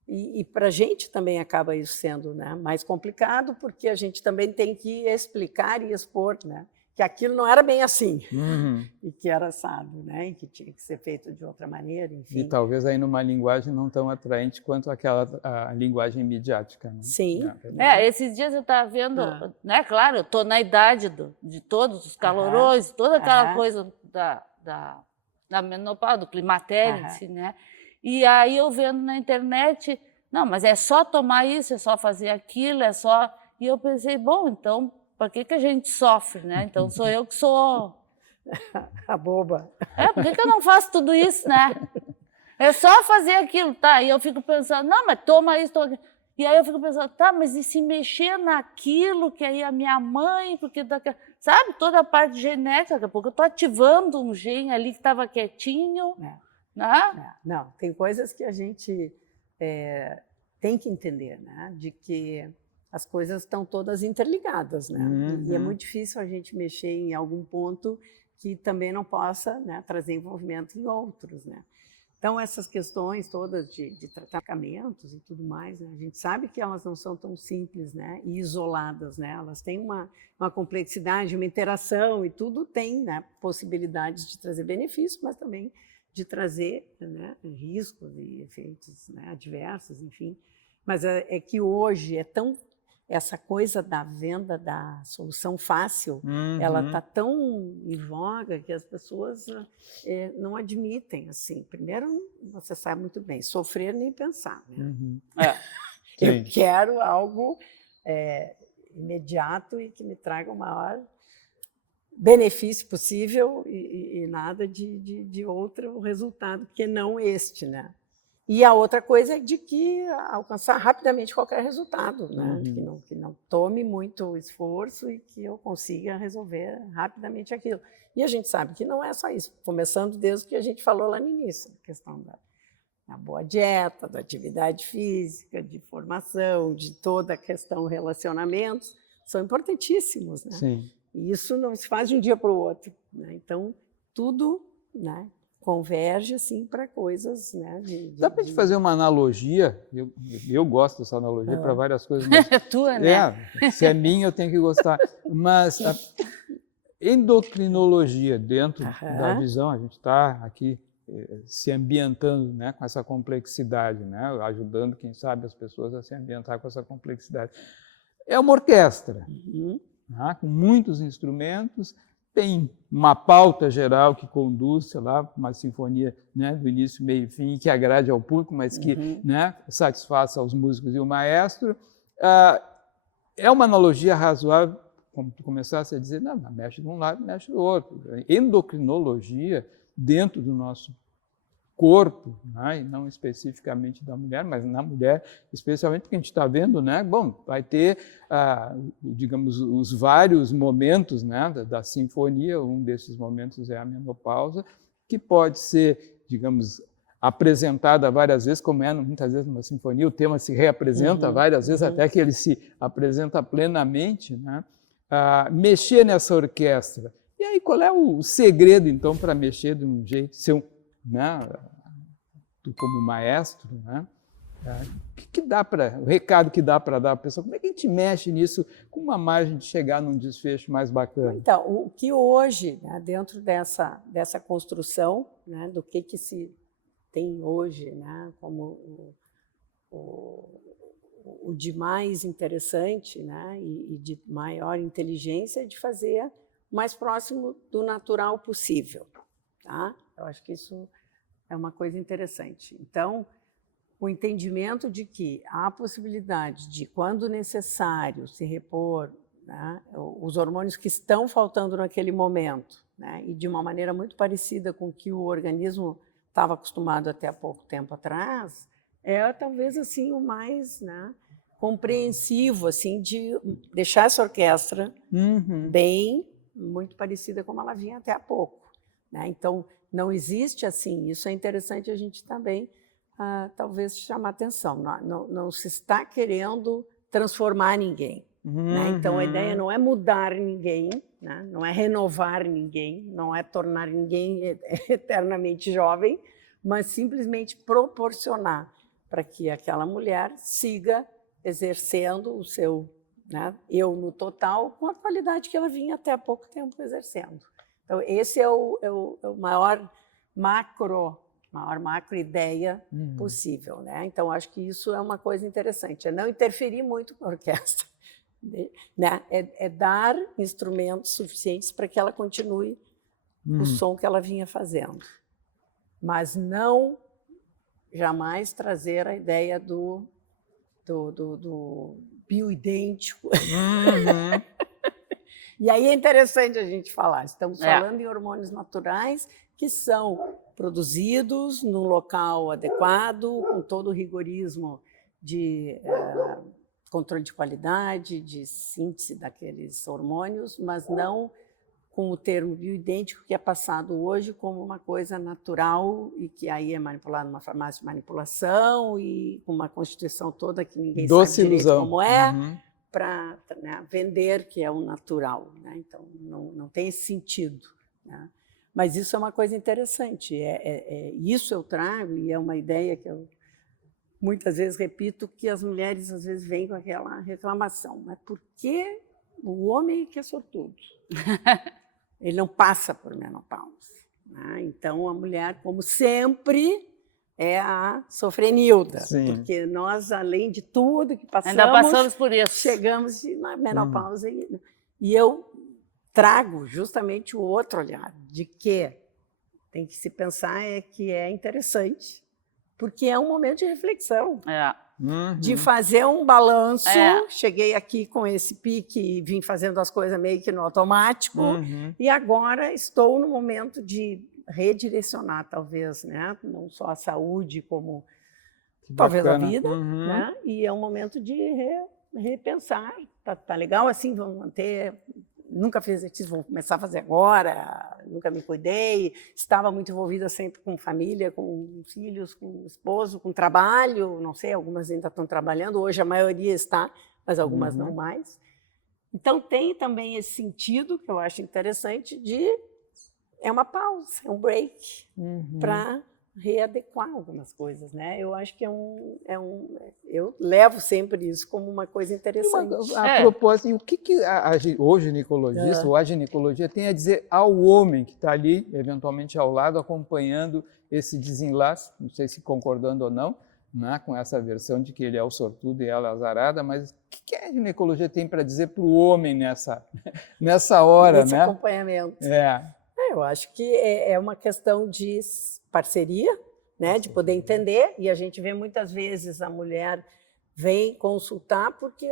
e para a gente também acaba isso sendo, né, mais complicado, porque a gente também tem que explicar e expor, né, que aquilo não era bem assim, e que era assado, né, e que tinha que ser feito de outra maneira, enfim. E talvez aí numa linguagem não tão atraente quanto a linguagem midiática. Né? Sim. Esses dias eu estava vendo, né, claro, eu estou na idade de todos os calorões, toda aquela coisa da menopausa, do climatério, assim, né? E aí eu vendo na internet, não, mas é só tomar isso, é só fazer aquilo, é só... E eu pensei, bom, então, por que a gente sofre, né? Então sou eu que sou... A boba. Por que eu não faço tudo isso, né? É só fazer aquilo, tá? E eu fico pensando, não, mas toma isso, toma aquilo. E aí eu fico pensando, tá, mas e se mexer naquilo que aí a minha mãe, porque sabe, toda a parte genética, daqui a pouco eu estou ativando um gene ali que estava quietinho, né? Não, tem coisas que a gente tem que entender, né? De que as coisas estão todas interligadas, né? E é muito difícil a gente mexer em algum ponto que também não possa, né, trazer envolvimento em outros, né? Então, essas questões todas de tratamentos e tudo mais, né, a gente sabe que elas não são tão simples, né, e isoladas, né, elas têm uma complexidade, uma interação, e tudo tem, né, possibilidades de trazer benefícios, mas também de trazer, né, riscos e efeitos, né, adversos, enfim. Mas é que hoje é tão... Essa coisa da venda da solução fácil, ela está tão em voga que as pessoas não admitem. Assim. Primeiro, você sabe muito bem, sofrer nem pensar. Né? Eu quero algo imediato e que me traga o maior benefício possível e nada de outro resultado que não este, né? E a outra coisa é de que alcançar rapidamente qualquer resultado, né? Que não tome muito esforço e que eu consiga resolver rapidamente aquilo. E a gente sabe que não é só isso, começando desde o que a gente falou lá no início, a questão da boa dieta, da atividade física, de formação, de toda a questão relacionamentos, são importantíssimos, né? Sim. E isso não se faz de um dia para o outro, né? Então, tudo, né, converge assim para coisas, né? Dá para a gente fazer uma analogia? Eu gosto dessa analogia para várias coisas. Mas, é tua, né? Se é minha, eu tenho que gostar. Mas a endocrinologia, dentro da visão, a gente está aqui se ambientando, né, com essa complexidade, né, ajudando, quem sabe, as pessoas a se ambientar com essa complexidade. É uma orquestra, né, com muitos instrumentos. Tem uma pauta geral que conduz, sei lá, uma sinfonia, né, do início, meio e fim, que agrade ao público, mas que né, satisfaça aos músicos e o maestro. É uma analogia razoável, como tu começaste a dizer, não, mexe de um lado, mexe do outro. Endocrinologia, dentro do nosso corpo, né, e não especificamente da mulher, mas na mulher, especialmente porque a gente está vendo, né, bom, vai ter, digamos, os vários momentos, né, da sinfonia, um desses momentos é a menopausa, que pode ser, digamos, apresentada várias vezes, como é muitas vezes numa sinfonia, o tema se reapresenta várias vezes, até que ele se apresenta plenamente, né, mexer nessa orquestra. E aí, qual é o segredo, então, para mexer de um jeito, né, tu como maestro, né, o recado que dá para dar à pessoa, como é que a gente mexe nisso com uma margem de chegar num desfecho mais bacana? Então, o que hoje, né, dentro dessa construção, né, do que se tem hoje, né, como o de mais interessante, né, e de maior inteligência, é de fazer o mais próximo do natural possível. Tá? Eu acho que isso é uma coisa interessante. Então, o entendimento de que há a possibilidade de, quando necessário, se repor, né, os hormônios que estão faltando naquele momento, né, e de uma maneira muito parecida com o que o organismo estava acostumado até há pouco tempo atrás, é talvez assim o mais, né, compreensivo, assim, de deixar essa orquestra bem, muito parecida como ela vinha até há pouco. Né? Então, não existe assim, isso é interessante a gente também talvez chamar atenção. Não se está querendo transformar ninguém. Né? Então, a ideia não é mudar ninguém, né? Não é renovar ninguém, não é tornar ninguém eternamente jovem, mas simplesmente proporcionar para que aquela mulher siga exercendo o seu, né, eu no total, com a qualidade que ela vinha até há pouco tempo exercendo. Então, esse é o maior macro ideia possível. Né? Então, acho que isso é uma coisa interessante, é não interferir muito com a orquestra, né? É dar instrumentos suficientes para que ela continue o som que ela vinha fazendo. Mas não jamais trazer a ideia do bioidêntico. E aí é interessante a gente falar, estamos falando em hormônios naturais que são produzidos num local adequado, com todo o rigorismo de controle de qualidade, de síntese daqueles hormônios, mas não com o termo bioidêntico, que é passado hoje como uma coisa natural e que aí é manipulado numa farmácia de manipulação e com uma constituição toda que ninguém sabe direito como é, para vender que é o natural. Né? Então, não tem esse sentido. Né? Mas isso é uma coisa interessante. Isso eu trago e é uma ideia que eu muitas vezes repito, que as mulheres às vezes vêm com aquela reclamação. Mas por que o homem que é sortudo? Ele não passa por menopausa. Né? Então, a mulher, como sempre, é a sofrenilda. Sim. Porque nós, além de tudo que passamos... Ainda passamos por isso. Chegamos na menopausa. E eu trago justamente o outro olhar, de que tem que se pensar que é interessante, porque é um momento de reflexão. De fazer um balanço, cheguei aqui com esse pique e vim fazendo as coisas meio que no automático, e agora estou no momento de redirecionar, talvez, né? Não só a saúde, como talvez a vida, né? E é um momento de repensar. Tá legal assim, vamos manter... Nunca fiz exercício, vou começar a fazer agora, nunca me cuidei, estava muito envolvida sempre com família, com filhos, com esposo, com trabalho, não sei, algumas ainda estão trabalhando, hoje a maioria está, mas algumas não mais. Então tem também esse sentido, que eu acho interessante, é uma pausa, é um break, para readequar algumas coisas, né? Eu acho que eu levo sempre isso como uma coisa interessante. A propósito, o que o ginecologista ou a ginecologia tem a dizer ao homem que está ali, eventualmente ao lado, acompanhando esse desenlace, não sei se concordando ou não, né, com essa versão de que ele é o sortudo e ela é a azarada, mas o que a ginecologia tem para dizer para o homem nessa hora? Nesse acompanhamento. Eu acho que é uma questão de parceria, né, de poder entender, e a gente vê muitas vezes a mulher vem consultar porque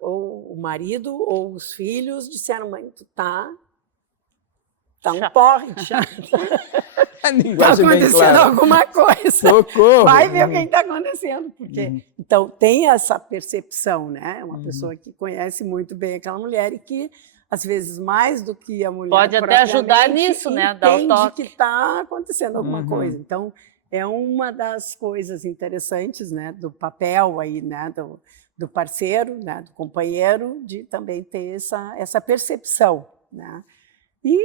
ou o marido ou os filhos disseram: mãe, tu tá um porre, chato. Está acontecendo alguma coisa. Socorro. Vai ver o que está acontecendo. Porque... Então, tem essa percepção, né? É uma pessoa que conhece muito bem aquela mulher e que, às vezes, mais do que a mulher pode até ajudar nisso, né? Dar o toque. Que está acontecendo alguma coisa. Então, é uma das coisas interessantes, né? Do papel aí, né? Do parceiro, né? Do companheiro, de também ter essa percepção, né? E,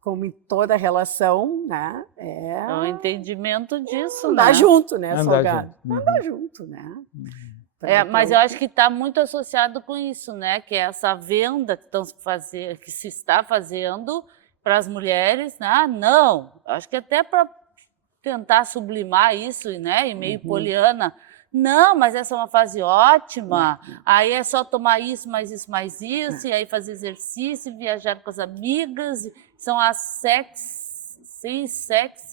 como em toda relação, né? É o entendimento disso, andar né? junto, né, Salgado? Andar junto, né? Mas eu acho que está muito associado com isso, né? Que é essa venda que se está fazendo para as mulheres, né? Não, acho que até para tentar sublimar isso, né? E meio poliana. Não, mas essa é uma fase ótima. Aí é só tomar isso, mais isso, mais isso, e aí fazer exercício, viajar com as amigas. São as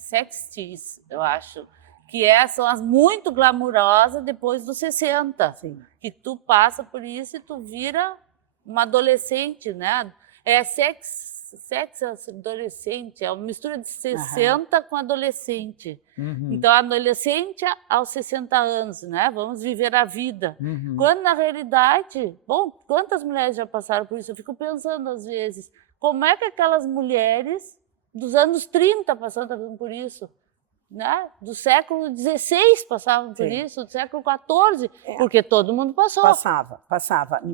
sexties, eu acho. Que são as muito glamourosas depois dos 60. Sim. Que tu passa por isso e tu vira uma adolescente, né? É sexo adolescente, é uma mistura de 60 com adolescente. Então, adolescente aos 60 anos, né? Vamos viver a vida. Quando, na realidade, bom, quantas mulheres já passaram por isso? Eu fico pensando, às vezes, como é que aquelas mulheres dos anos 30 passando por isso? né? Do século XVI passavam por isso, do século XIV, porque todo mundo passou. Passava.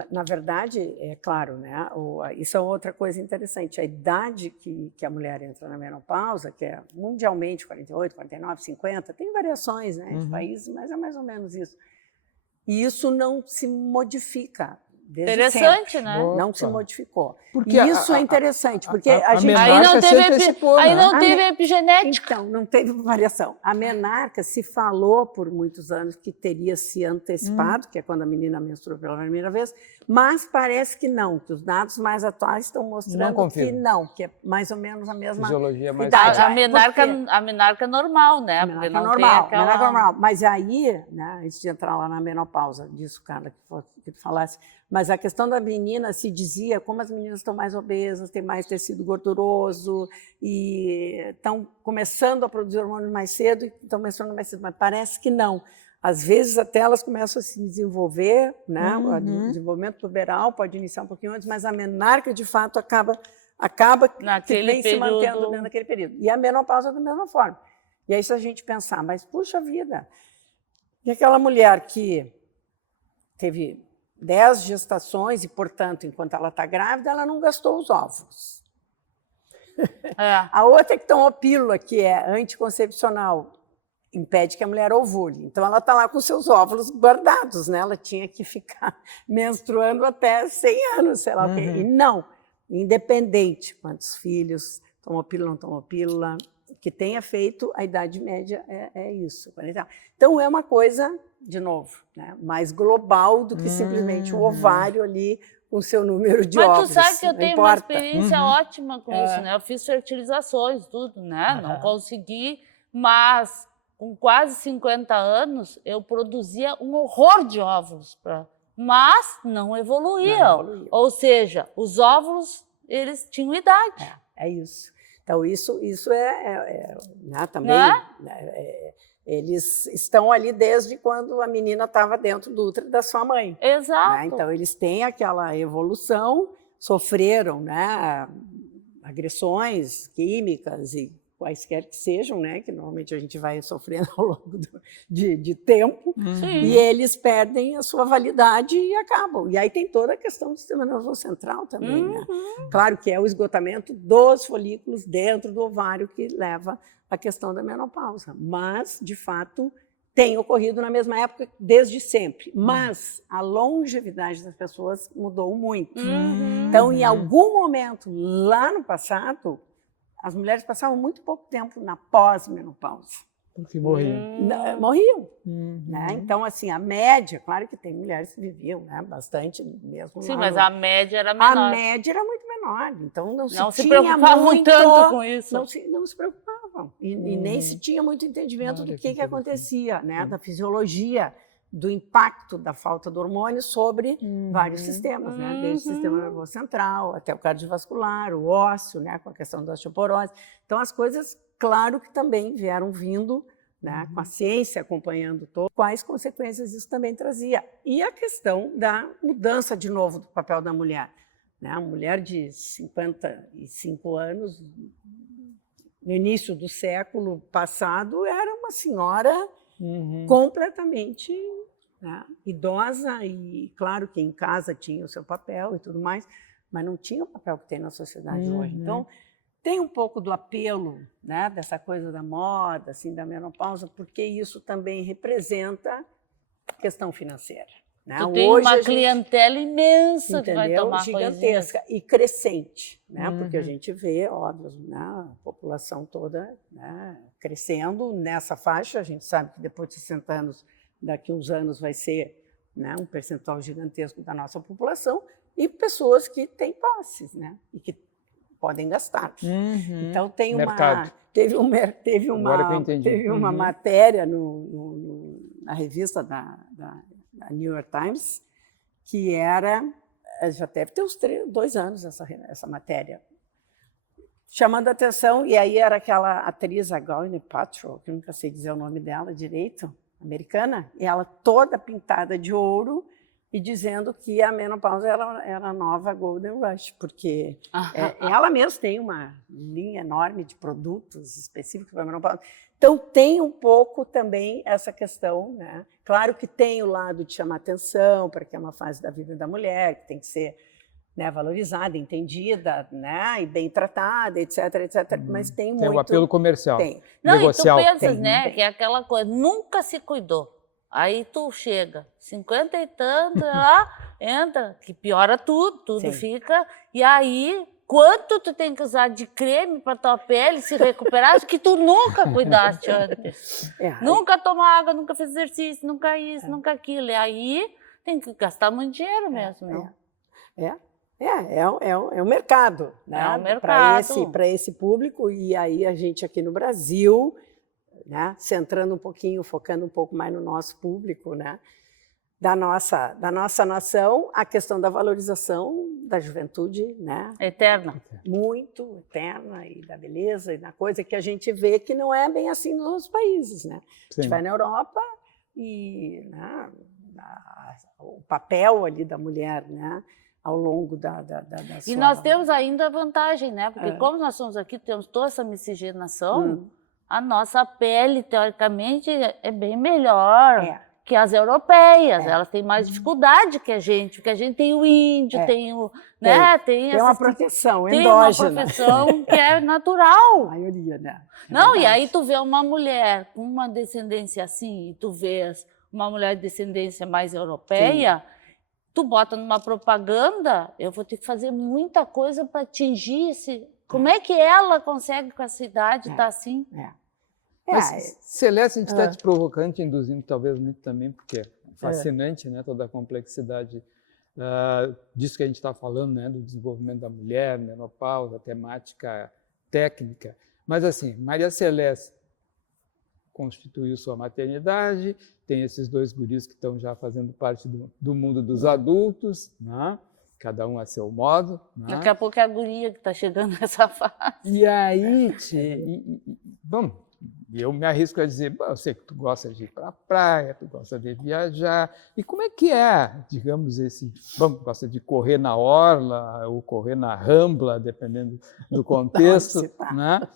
Na verdade, é claro, né? Isso é outra coisa interessante. A idade que a mulher entra na menopausa, que é mundialmente 48, 49, 50, tem variações, né, de países, mas é mais ou menos isso. E isso não se modifica. Interessante, sempre, né? Não se modificou. Porque isso é interessante, porque a gente aí não teve epigenética. Então, não teve variação. A menarca se falou por muitos anos que teria se antecipado, que é quando a menina menstrua pela primeira vez, mas parece que não, que os dados mais atuais estão mostrando que não, que é mais ou menos a mesma idade. A menarca normal, né? A menarca normal. Mas aí, né, antes de entrar lá na menopausa, disso, Carla, que tu falasse, mas a questão da menina se dizia como as meninas estão mais obesas, têm mais tecido gorduroso e estão começando a produzir hormônios mais cedo e estão menstruando mais cedo, mas parece que não. Às vezes até elas começam a se desenvolver, né? O desenvolvimento puberal pode iniciar um pouquinho antes, mas a menarca de fato acaba que vem se mantendo dentro daquele período. E a menopausa da mesma forma. E aí se a gente pensar, mas puxa vida, e aquela mulher que teve 10 gestações e, portanto, enquanto ela está grávida, ela não gastou os óvulos. A outra que tomou pílula, que é anticoncepcional, impede que a mulher ovule. Então, ela está lá com seus óvulos guardados, né? Ela tinha que ficar menstruando até 100 anos, sei lá o quê. E não, independente quantos filhos, tomou pílula, não tomou pílula, que tenha feito, a idade média é isso. Então, é uma coisa, de novo, né, mais global do que simplesmente o ovário ali com o seu número de óvulos. Mas tu sabe que eu tenho uma experiência ótima com isso, né? Eu fiz fertilizações, tudo, né? Não consegui, mas com quase 50 anos, eu produzia um horror de óvulos, mas não evoluíam. Ou seja, os óvulos, eles tinham idade. É isso. Então, isso né, também... eles estão ali desde quando a menina estava dentro do útero da sua mãe. Exato. Né? Então, eles têm aquela evolução, sofreram, né, agressões químicas e quaisquer que sejam, né, que normalmente a gente vai sofrendo ao longo de tempo, e eles perdem a sua validade e acabam. E aí tem toda a questão do sistema nervoso central também. Né? Claro que é o esgotamento dos folículos dentro do ovário que leva à questão da menopausa, mas, de fato, tem ocorrido na mesma época desde sempre. Mas a longevidade das pessoas mudou muito. Então, em algum momento, lá no passado, as mulheres passavam muito pouco tempo na pós-menopausa. Porque morriam. Morriam. Né? Então, assim, a média, claro que tem mulheres que viviam, né, bastante mesmo. Sim, mas a média era menor. A média era muito menor, então não se preocupavam muito tanto com isso. Não se preocupavam. E nem se tinha muito entendimento do que acontecia, né, da fisiologia, do impacto da falta do hormônio sobre vários sistemas, né? Desde o sistema nervoso central até o cardiovascular, o ósseo, né? Com a questão da osteoporose. Então, as coisas, claro que também vieram vindo, né? Com a ciência acompanhando todo, quais consequências isso também trazia. E a questão da mudança, de novo, do papel da mulher. Né? A mulher de 55 anos, no início do século passado, era uma senhora completamente, né, idosa, e claro que em casa tinha o seu papel e tudo mais, mas não tinha o papel que tem na sociedade hoje. Então, tem um pouco do apelo, né, dessa coisa da moda, assim, da menopausa, porque isso também representa questão financeira. Né? Tu tem hoje uma clientela imensa, que vai tomar gigantesca e crescente, né? Porque a gente vê, óbvio, né, a população toda, né, crescendo nessa faixa. A gente sabe que depois de 60 anos, daqui a uns anos, vai ser, né, um percentual gigantesco da nossa população, e pessoas que têm posses, né, e que podem gastar. Então teve uma matéria na revista da New York Times, que era, já deve ter uns 2 anos essa matéria, chamando a atenção, e aí era aquela atriz, a Gwyneth Paltrow, que eu nunca sei dizer o nome dela direito, americana, e ela toda pintada de ouro, e dizendo que a menopausa era a nova Golden Rush, porque ela mesma tem uma linha enorme de produtos específicos para a menopausa. Então, tem um pouco também essa questão, né? Claro que tem o lado de chamar atenção, porque é uma fase da vida da mulher, que tem que ser, né, valorizada, entendida, né, e bem tratada, etc, etc. Mas tem muito... Tem o apelo comercial, Não, negocial. E tu pensas, né, que é aquela coisa, nunca se cuidou. Aí tu chega, 50 e tanto, lá, entra, que piora tudo fica, e aí... Quanto tu tem que usar de creme para tua pele se recuperar, que tu nunca cuidaste antes. Nunca tomou água, nunca fez exercício, nunca isso, nunca aquilo. E aí tem que gastar muito dinheiro mesmo, não? É um mercado, né? É um mercado. Para esse público, e aí a gente aqui no Brasil, né, centrando um pouquinho, focando um pouco mais no nosso público, né? Da nossa nação, a questão da valorização da juventude, né? Eterna. Muito eterna, e da beleza, e da coisa que a gente vê que não é bem assim nos outros países, né? A gente vai na Europa e, né, o papel ali da mulher, né, ao longo da sua... E nós temos ainda a vantagem, né? Porque como nós somos aqui, temos toda essa miscigenação, a nossa pele, teoricamente, é bem melhor que as europeias. Elas têm mais dificuldade que a gente, porque a gente tem o índio, tem o... né? Tem uma proteção endógena. Tem uma proteção que é natural. A maioria, né? Não, e aí tu vê uma mulher com uma descendência assim, e tu vês uma mulher de descendência mais europeia, tu bota numa propaganda, eu vou ter que fazer muita coisa para atingir esse... Como é que ela consegue com essa idade estar assim? Mas, Celeste, a gente está te provocando, te induzindo talvez muito também, porque é fascinante, né, toda a complexidade disso que a gente está falando, né, do desenvolvimento da mulher, menopausa, temática técnica. Mas assim, Maria Celeste constituiu sua maternidade, tem esses 2 guris que estão já fazendo parte do mundo dos adultos, né? Cada um a seu modo. Né? Daqui a pouco é a guria que está chegando nessa fase. E aí, vamos... eu me arrisco a dizer, eu sei que tu gosta de ir para a praia, tu gosta de viajar. E como é que digamos, gosta de correr na orla ou correr na rambla, dependendo do contexto, né?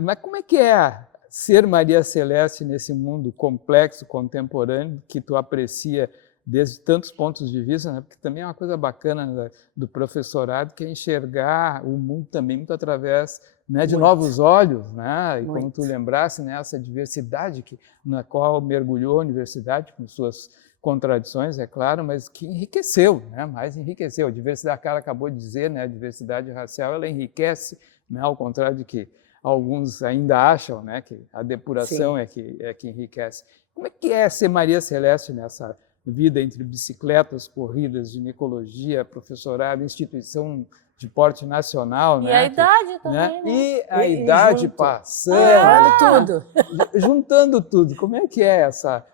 Mas como é que é ser Maria Celeste nesse mundo complexo, contemporâneo, que tu aprecia desde tantos pontos de vista, né? Porque também é uma coisa bacana do professorado, que é enxergar o mundo também muito através, né, de novos olhos, né? E como tu lembrasse, né, essa diversidade na qual mergulhou a universidade, com suas contradições, é claro, mas que enriqueceu, né? Mais enriqueceu. A diversidade, a cara acabou de dizer, né, a diversidade racial, ela enriquece, né, ao contrário de que alguns ainda acham, né, que a depuração é que enriquece. Como é que é ser Maria Celeste nessa vida entre bicicletas, corridas, ginecologia, professorado, instituição de porte nacional, e a idade também, né? E a idade passando, juntando tudo. Como é que é essa...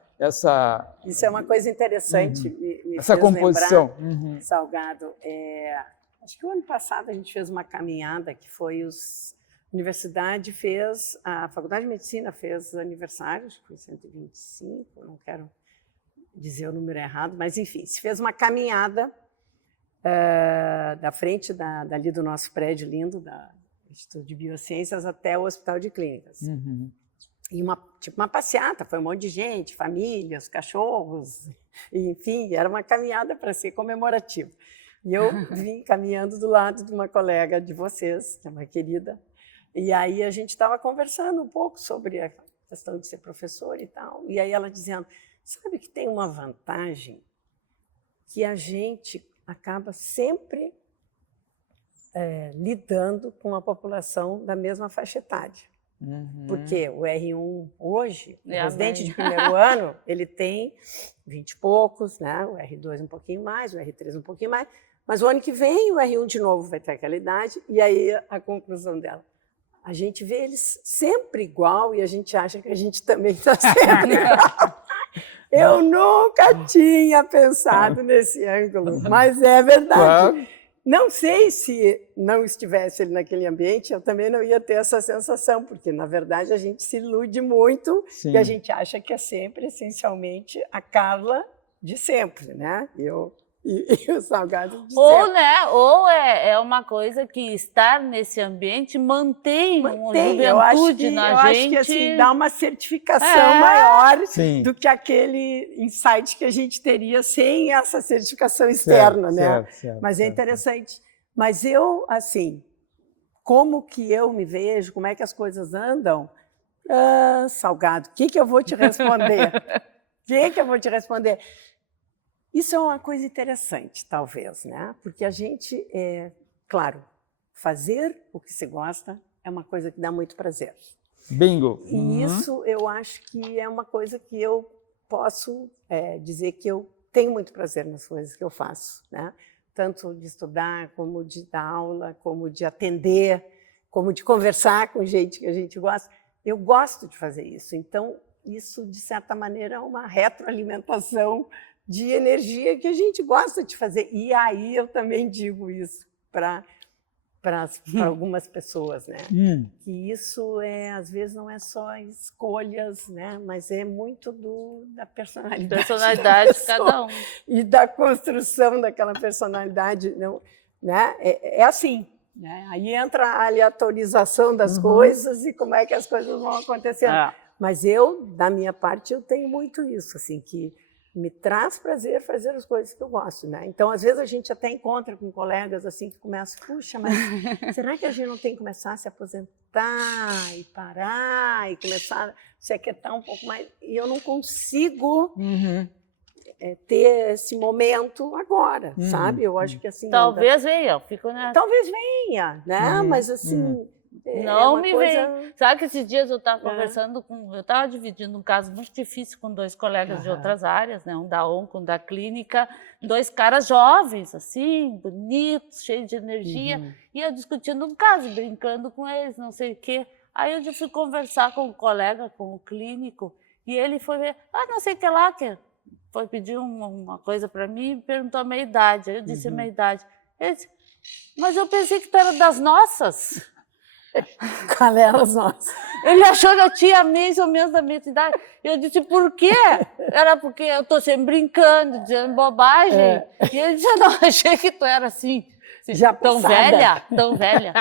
Isso é uma coisa interessante. Me essa composição. Lembrar, Salgado. Acho que o ano passado a gente fez uma caminhada que foi a Faculdade de Medicina fez aniversário, acho que foi 125, não quero dizer o número errado, mas enfim, se fez uma caminhada da frente dali do nosso prédio lindo, da Instituto de Biociências, até o Hospital de Clínicas. E uma passeata, foi um monte de gente, famílias, cachorros, enfim, era uma caminhada para ser comemorativa. E eu vim caminhando do lado de uma colega de vocês, que é uma querida, e aí a gente estava conversando um pouco sobre a questão de ser professora e tal, e aí ela dizendo, sabe que tem uma vantagem que a gente acaba sempre lidando com a população da mesma faixa etária. Porque o R1 hoje, o residente de primeiro ano, ele tem 20 e poucos, né? O R2 um pouquinho mais, o R3 um pouquinho mais, mas o ano que vem o R1 de novo vai ter aquela idade, e aí a conclusão dela. A gente vê eles sempre igual e a gente acha que a gente também está sempre igual. Eu nunca tinha pensado nesse ângulo, mas é verdade. Claro. Não sei se não estivesse ele naquele ambiente, eu também não ia ter essa sensação, porque, na verdade, a gente se ilude muito e a gente acha que é sempre, essencialmente, a Carla de sempre, né? E o Salgado de ou, sempre. Né? Ou é uma coisa que estar nesse ambiente mantém uma juventude na gente. Eu acho que assim, dá uma certificação maior do que aquele insight que a gente teria sem essa certificação externa, né? Certo, mas é interessante. Mas eu, assim, como que eu me vejo, como é que as coisas andam? Salgado, o que eu vou te responder? Isso é uma coisa interessante, talvez, né? Porque a gente, claro, fazer o que se gosta é uma coisa que dá muito prazer. Bingo! E isso eu acho que é uma coisa que eu posso dizer que eu tenho muito prazer nas coisas que eu faço, né? Tanto de estudar, como de dar aula, como de atender, como de conversar com gente que a gente gosta. Eu gosto de fazer isso. Então, isso, de certa maneira, é uma retroalimentação de energia que a gente gosta de fazer. E aí eu também digo isso para algumas pessoas, né? Que isso às vezes não é só escolhas, né? Mas é muito da personalidade de cada um. E da construção daquela personalidade, não, né? É assim, né? Aí entra a aleatorização das coisas e como é que as coisas vão acontecendo. Mas da minha parte, eu tenho muito isso, assim, que me traz prazer fazer as coisas que eu gosto, né? Então, às vezes, a gente até encontra com colegas assim que começam, puxa, mas será que a gente não tem que começar a se aposentar e parar e começar a se aquietar um pouco mais? E eu não consigo ter esse momento agora, sabe? Eu acho que assim... Talvez venha, eu fico nessa. Talvez venha, né? Mas assim... Não me vem. Sabe que esses dias eu estava conversando eu estava dividindo um caso muito difícil com 2 colegas de outras áreas, né? Um da onco, um da clínica, 2 caras jovens, assim, bonitos, cheios de energia, e eu discutindo um caso, brincando com eles, não sei o quê. Aí eu fui conversar com o colega, com o clínico, e ele foi ver, não sei o que lá, que foi pedir uma coisa para mim e perguntou a minha idade. Aí eu disse a minha idade. Ele disse, mas eu pensei que tu era das nossas. Qual era as nossas? Ele achou que eu tinha mais ou menos da minha idade. Eu disse, por quê? Era porque eu estou sempre brincando, dizendo bobagem. E ele disse, não, achei que tu era assim. Já tão velha, tão velha.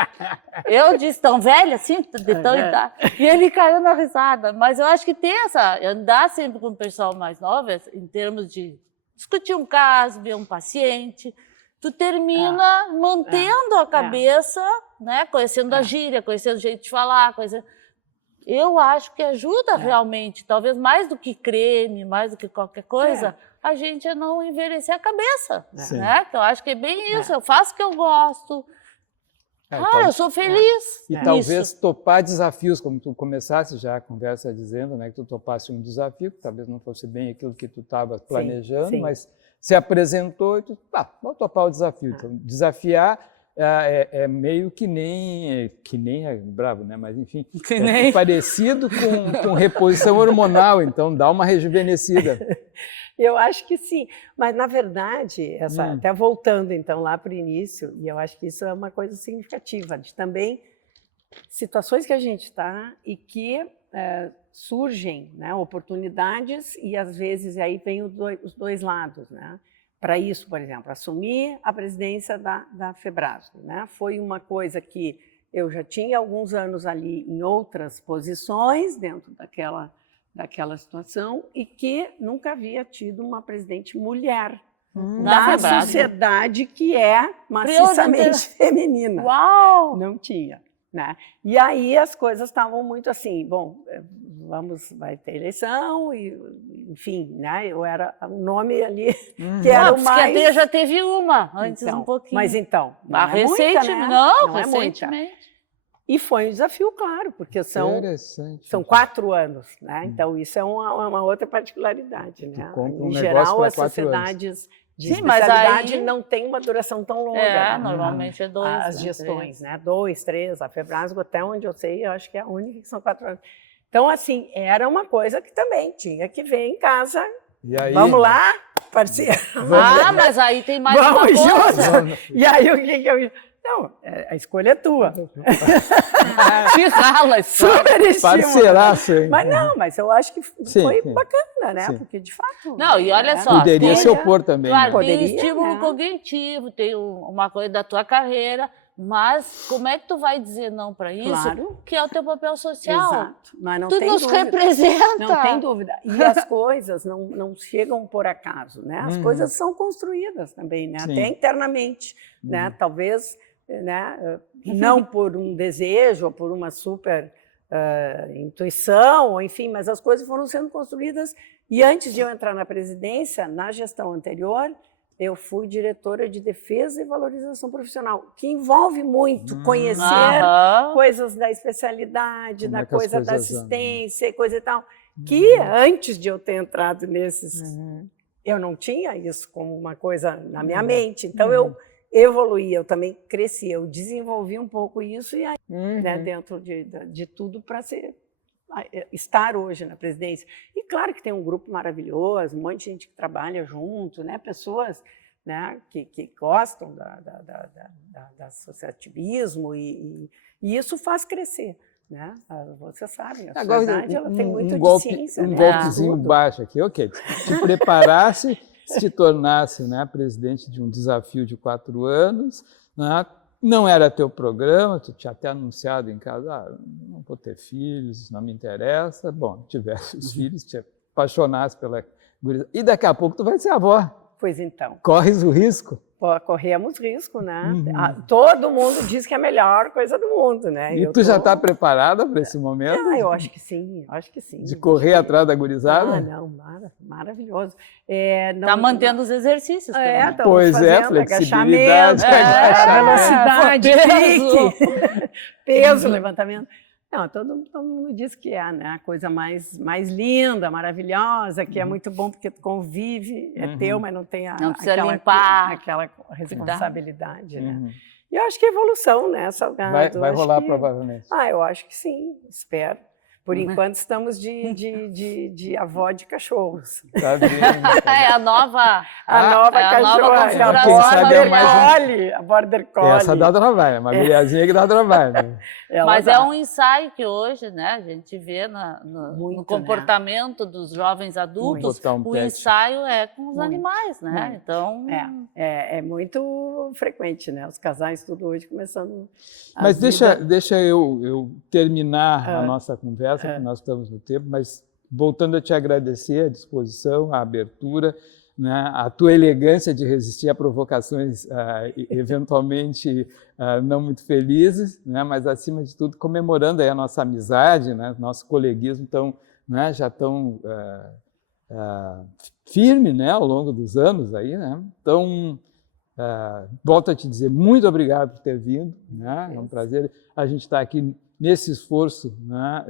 Eu disse, tão velha, assim, de tão idade. E ele caiu na risada. Mas eu acho que tem andar sempre com o pessoal mais novo, em termos de discutir um caso, ver um paciente, tu termina mantendo a cabeça, né, conhecendo a gíria, conhecendo o jeito de falar, Eu acho que ajuda realmente, talvez mais do que creme, mais do que qualquer coisa, a gente a não envelhecer a cabeça, né? Então, eu acho que é bem isso, eu faço o que eu gosto, eu sou feliz. E talvez topar desafios, como tu começasse já a conversa dizendo, né, que tu topasse um desafio, que talvez não fosse bem aquilo que tu estava planejando, mas se apresentou e tu, vou topar o desafio. Então, desafiar é meio que nem é bravo, né? Mas enfim, parecido com reposição hormonal, então dá uma rejuvenescida. Eu acho que sim, mas na verdade, até voltando então lá para o início, e eu acho que isso é uma coisa significativa, de também situações que a gente está e que surgem, né, oportunidades e às vezes aí vem os dois lados, né? Para isso, por exemplo, assumir a presidência da Febrasgo, né? Foi uma coisa que eu já tinha alguns anos ali em outras posições dentro daquela situação e que nunca havia tido uma presidente mulher da sociedade que é maciçamente feminina. Uau! Não tinha, né? E aí as coisas estavam muito assim, bom, vai ter eleição, e, enfim, né? Eu era o nome ali que era o mais... Porque já teve uma, antes um pouquinho. Mas então, não é recentemente, muita, né? Não recentemente. É muita. E foi um desafio, claro, porque são 4 anos, né? Então isso é uma outra particularidade, né? Em geral, as sociedades de especialidade não têm uma duração tão longa. Né? Normalmente é 2. As gestões, né? 2, 3, a Febrasgo, até onde eu sei, eu acho que é a única que são 4 anos. Então, assim, era uma coisa que também tinha que ver em casa. E aí, vamos lá, parceiro. Mas aí tem mais uma coisa. E aí, o que eu... Não, a escolha é tua. Te rala, super estímulo. Parceiraço, hein? Mas eu acho que foi bacana, né? Sim. Porque, de fato... Não, e olha só... Poderia se opor também. Claro, tem o estímulo cognitivo, tem uma coisa da tua carreira, mas como é que tu vai dizer não para isso? Claro. Que é o teu papel social. Exato. Mas não tu tem nos dúvida. representa. Não tem dúvida. E as coisas não chegam por acaso, né? As coisas são construídas também, né? Até internamente, né? Talvez, né? Não por um desejo ou por uma super intuição, ou enfim, mas as coisas foram sendo construídas. E antes de eu entrar na presidência, na gestão anterior, eu fui diretora de defesa e valorização profissional, que envolve muito conhecer coisas da especialidade, da coisa da assistência e coisa e tal, que antes de eu ter entrado nesses, eu não tinha isso como uma coisa na minha mente. Então eu evoluí, eu também cresci, eu desenvolvi um pouco isso e aí, né, dentro de tudo para estar hoje na presidência. E claro que tem um grupo maravilhoso, um monte de gente que trabalha junto, né? Pessoas, né, que gostam da associativismo e isso faz crescer. Né? Você sabe, a sociedade ela tem muito de ciência. Um golpezinho baixo aqui, ok. Te preparasse, se tornasse, né, presidente de um desafio de 4 anos, né? Não era teu programa, tu tinha até anunciado em casa, não vou ter filhos, não me interessa. Bom, tivesse os filhos, te apaixonasse pela gurizada. E daqui a pouco tu vai ser avó. Pois então. Corres o risco. Corremos risco, né? Todo mundo diz que é a melhor coisa do mundo, né? E tu já está preparada para esse momento? Eu acho que sim, acho que sim. De correr atrás da gurizada? Não, maravilhoso. Está mantendo os exercícios. Pois flexibilidade, velocidade, pique, peso, levantamento. Não, todo mundo diz que é, né, a coisa mais linda, maravilhosa, que é muito bom porque tu convive, é teu, mas não tem aquela responsabilidade, né? E eu acho que é evolução, né, Salgado? Vai rolar provavelmente. Eu acho que sim, espero. Por enquanto estamos de avó de cachorros. Tá vendo? É a nova cachorra, a Border Collie. Essa dá trabalho, uma mulherzinha que dá trabalho. Né? Mas é um ensaio que hoje, né, a gente vê no comportamento dos jovens adultos, o ensaio é com os animais, né? Então é muito frequente, né? Os casais tudo hoje começando. Mas deixa eu terminar a nossa conversa. Que nós estamos no tempo, mas voltando a te agradecer a disposição, a abertura, né, a tua elegância de resistir a provocações eventualmente não muito felizes, né, mas acima de tudo comemorando aí a nossa amizade, né, nosso coleguismo tão, né, já tão firme, né, ao longo dos anos aí, né? Então volto a te dizer muito obrigado por ter vindo, né? É um prazer a gente estar aqui nesse esforço, né,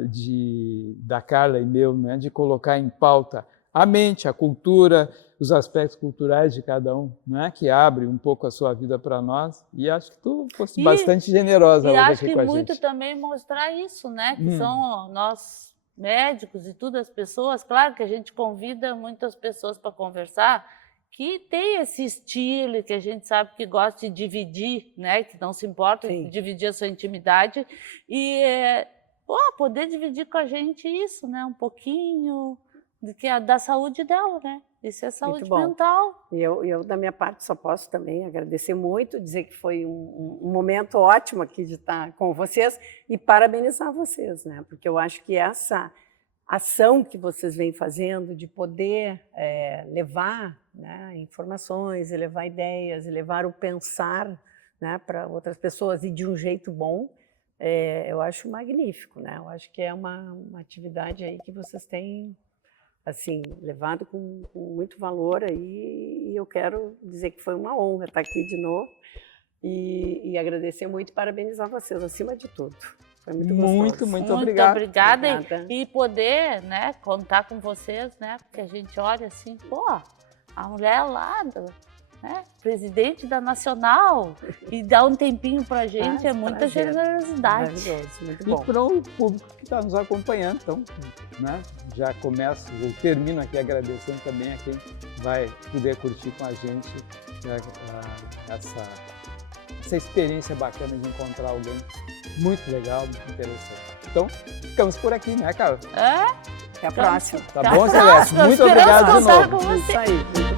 da Carla e meu, né, de colocar em pauta a mente, a cultura, os aspectos culturais de cada um, né, que abre um pouco a sua vida para nós. E acho que tu foste bastante generosa hoje aqui com a gente. E acho que muito também mostrar isso, né, que são nós médicos e todas as pessoas. Claro que a gente convida muitas pessoas para conversar, que tem esse estilo, que a gente sabe que gosta de dividir, né? Que não se importa de dividir a sua intimidade e poder dividir com a gente isso, né? Um pouquinho da saúde dela, né? Isso é saúde mental. Eu, da minha parte, só posso também agradecer muito, dizer que foi um momento ótimo aqui de estar com vocês e parabenizar vocês, né? Porque eu acho que essa ação que vocês vêm fazendo de poder levar, né, informações, levar ideias, levar o pensar, né, para outras pessoas e de um jeito bom, eu acho magnífico, né? Eu acho que é uma atividade aí que vocês têm assim levado com muito valor aí, e eu quero dizer que foi uma honra estar aqui de novo e agradecer muito e parabenizar vocês acima de tudo. Foi muito gostoso. Muito obrigada. E poder, né, contar com vocês, né, porque a gente olha assim, a mulher lá, né, presidente da Nacional, e dá um tempinho pra gente, é muita generosidade. Maravilhoso, muito bom. E para o público que está nos acompanhando, então, né, já começo, eu termino aqui agradecendo também a quem vai poder curtir com a gente essa experiência bacana de encontrar alguém muito legal, muito interessante. Então, ficamos por aqui, né, Carla? Até a próxima. Tá bom, Celeste? Muito obrigado de novo. Isso aí.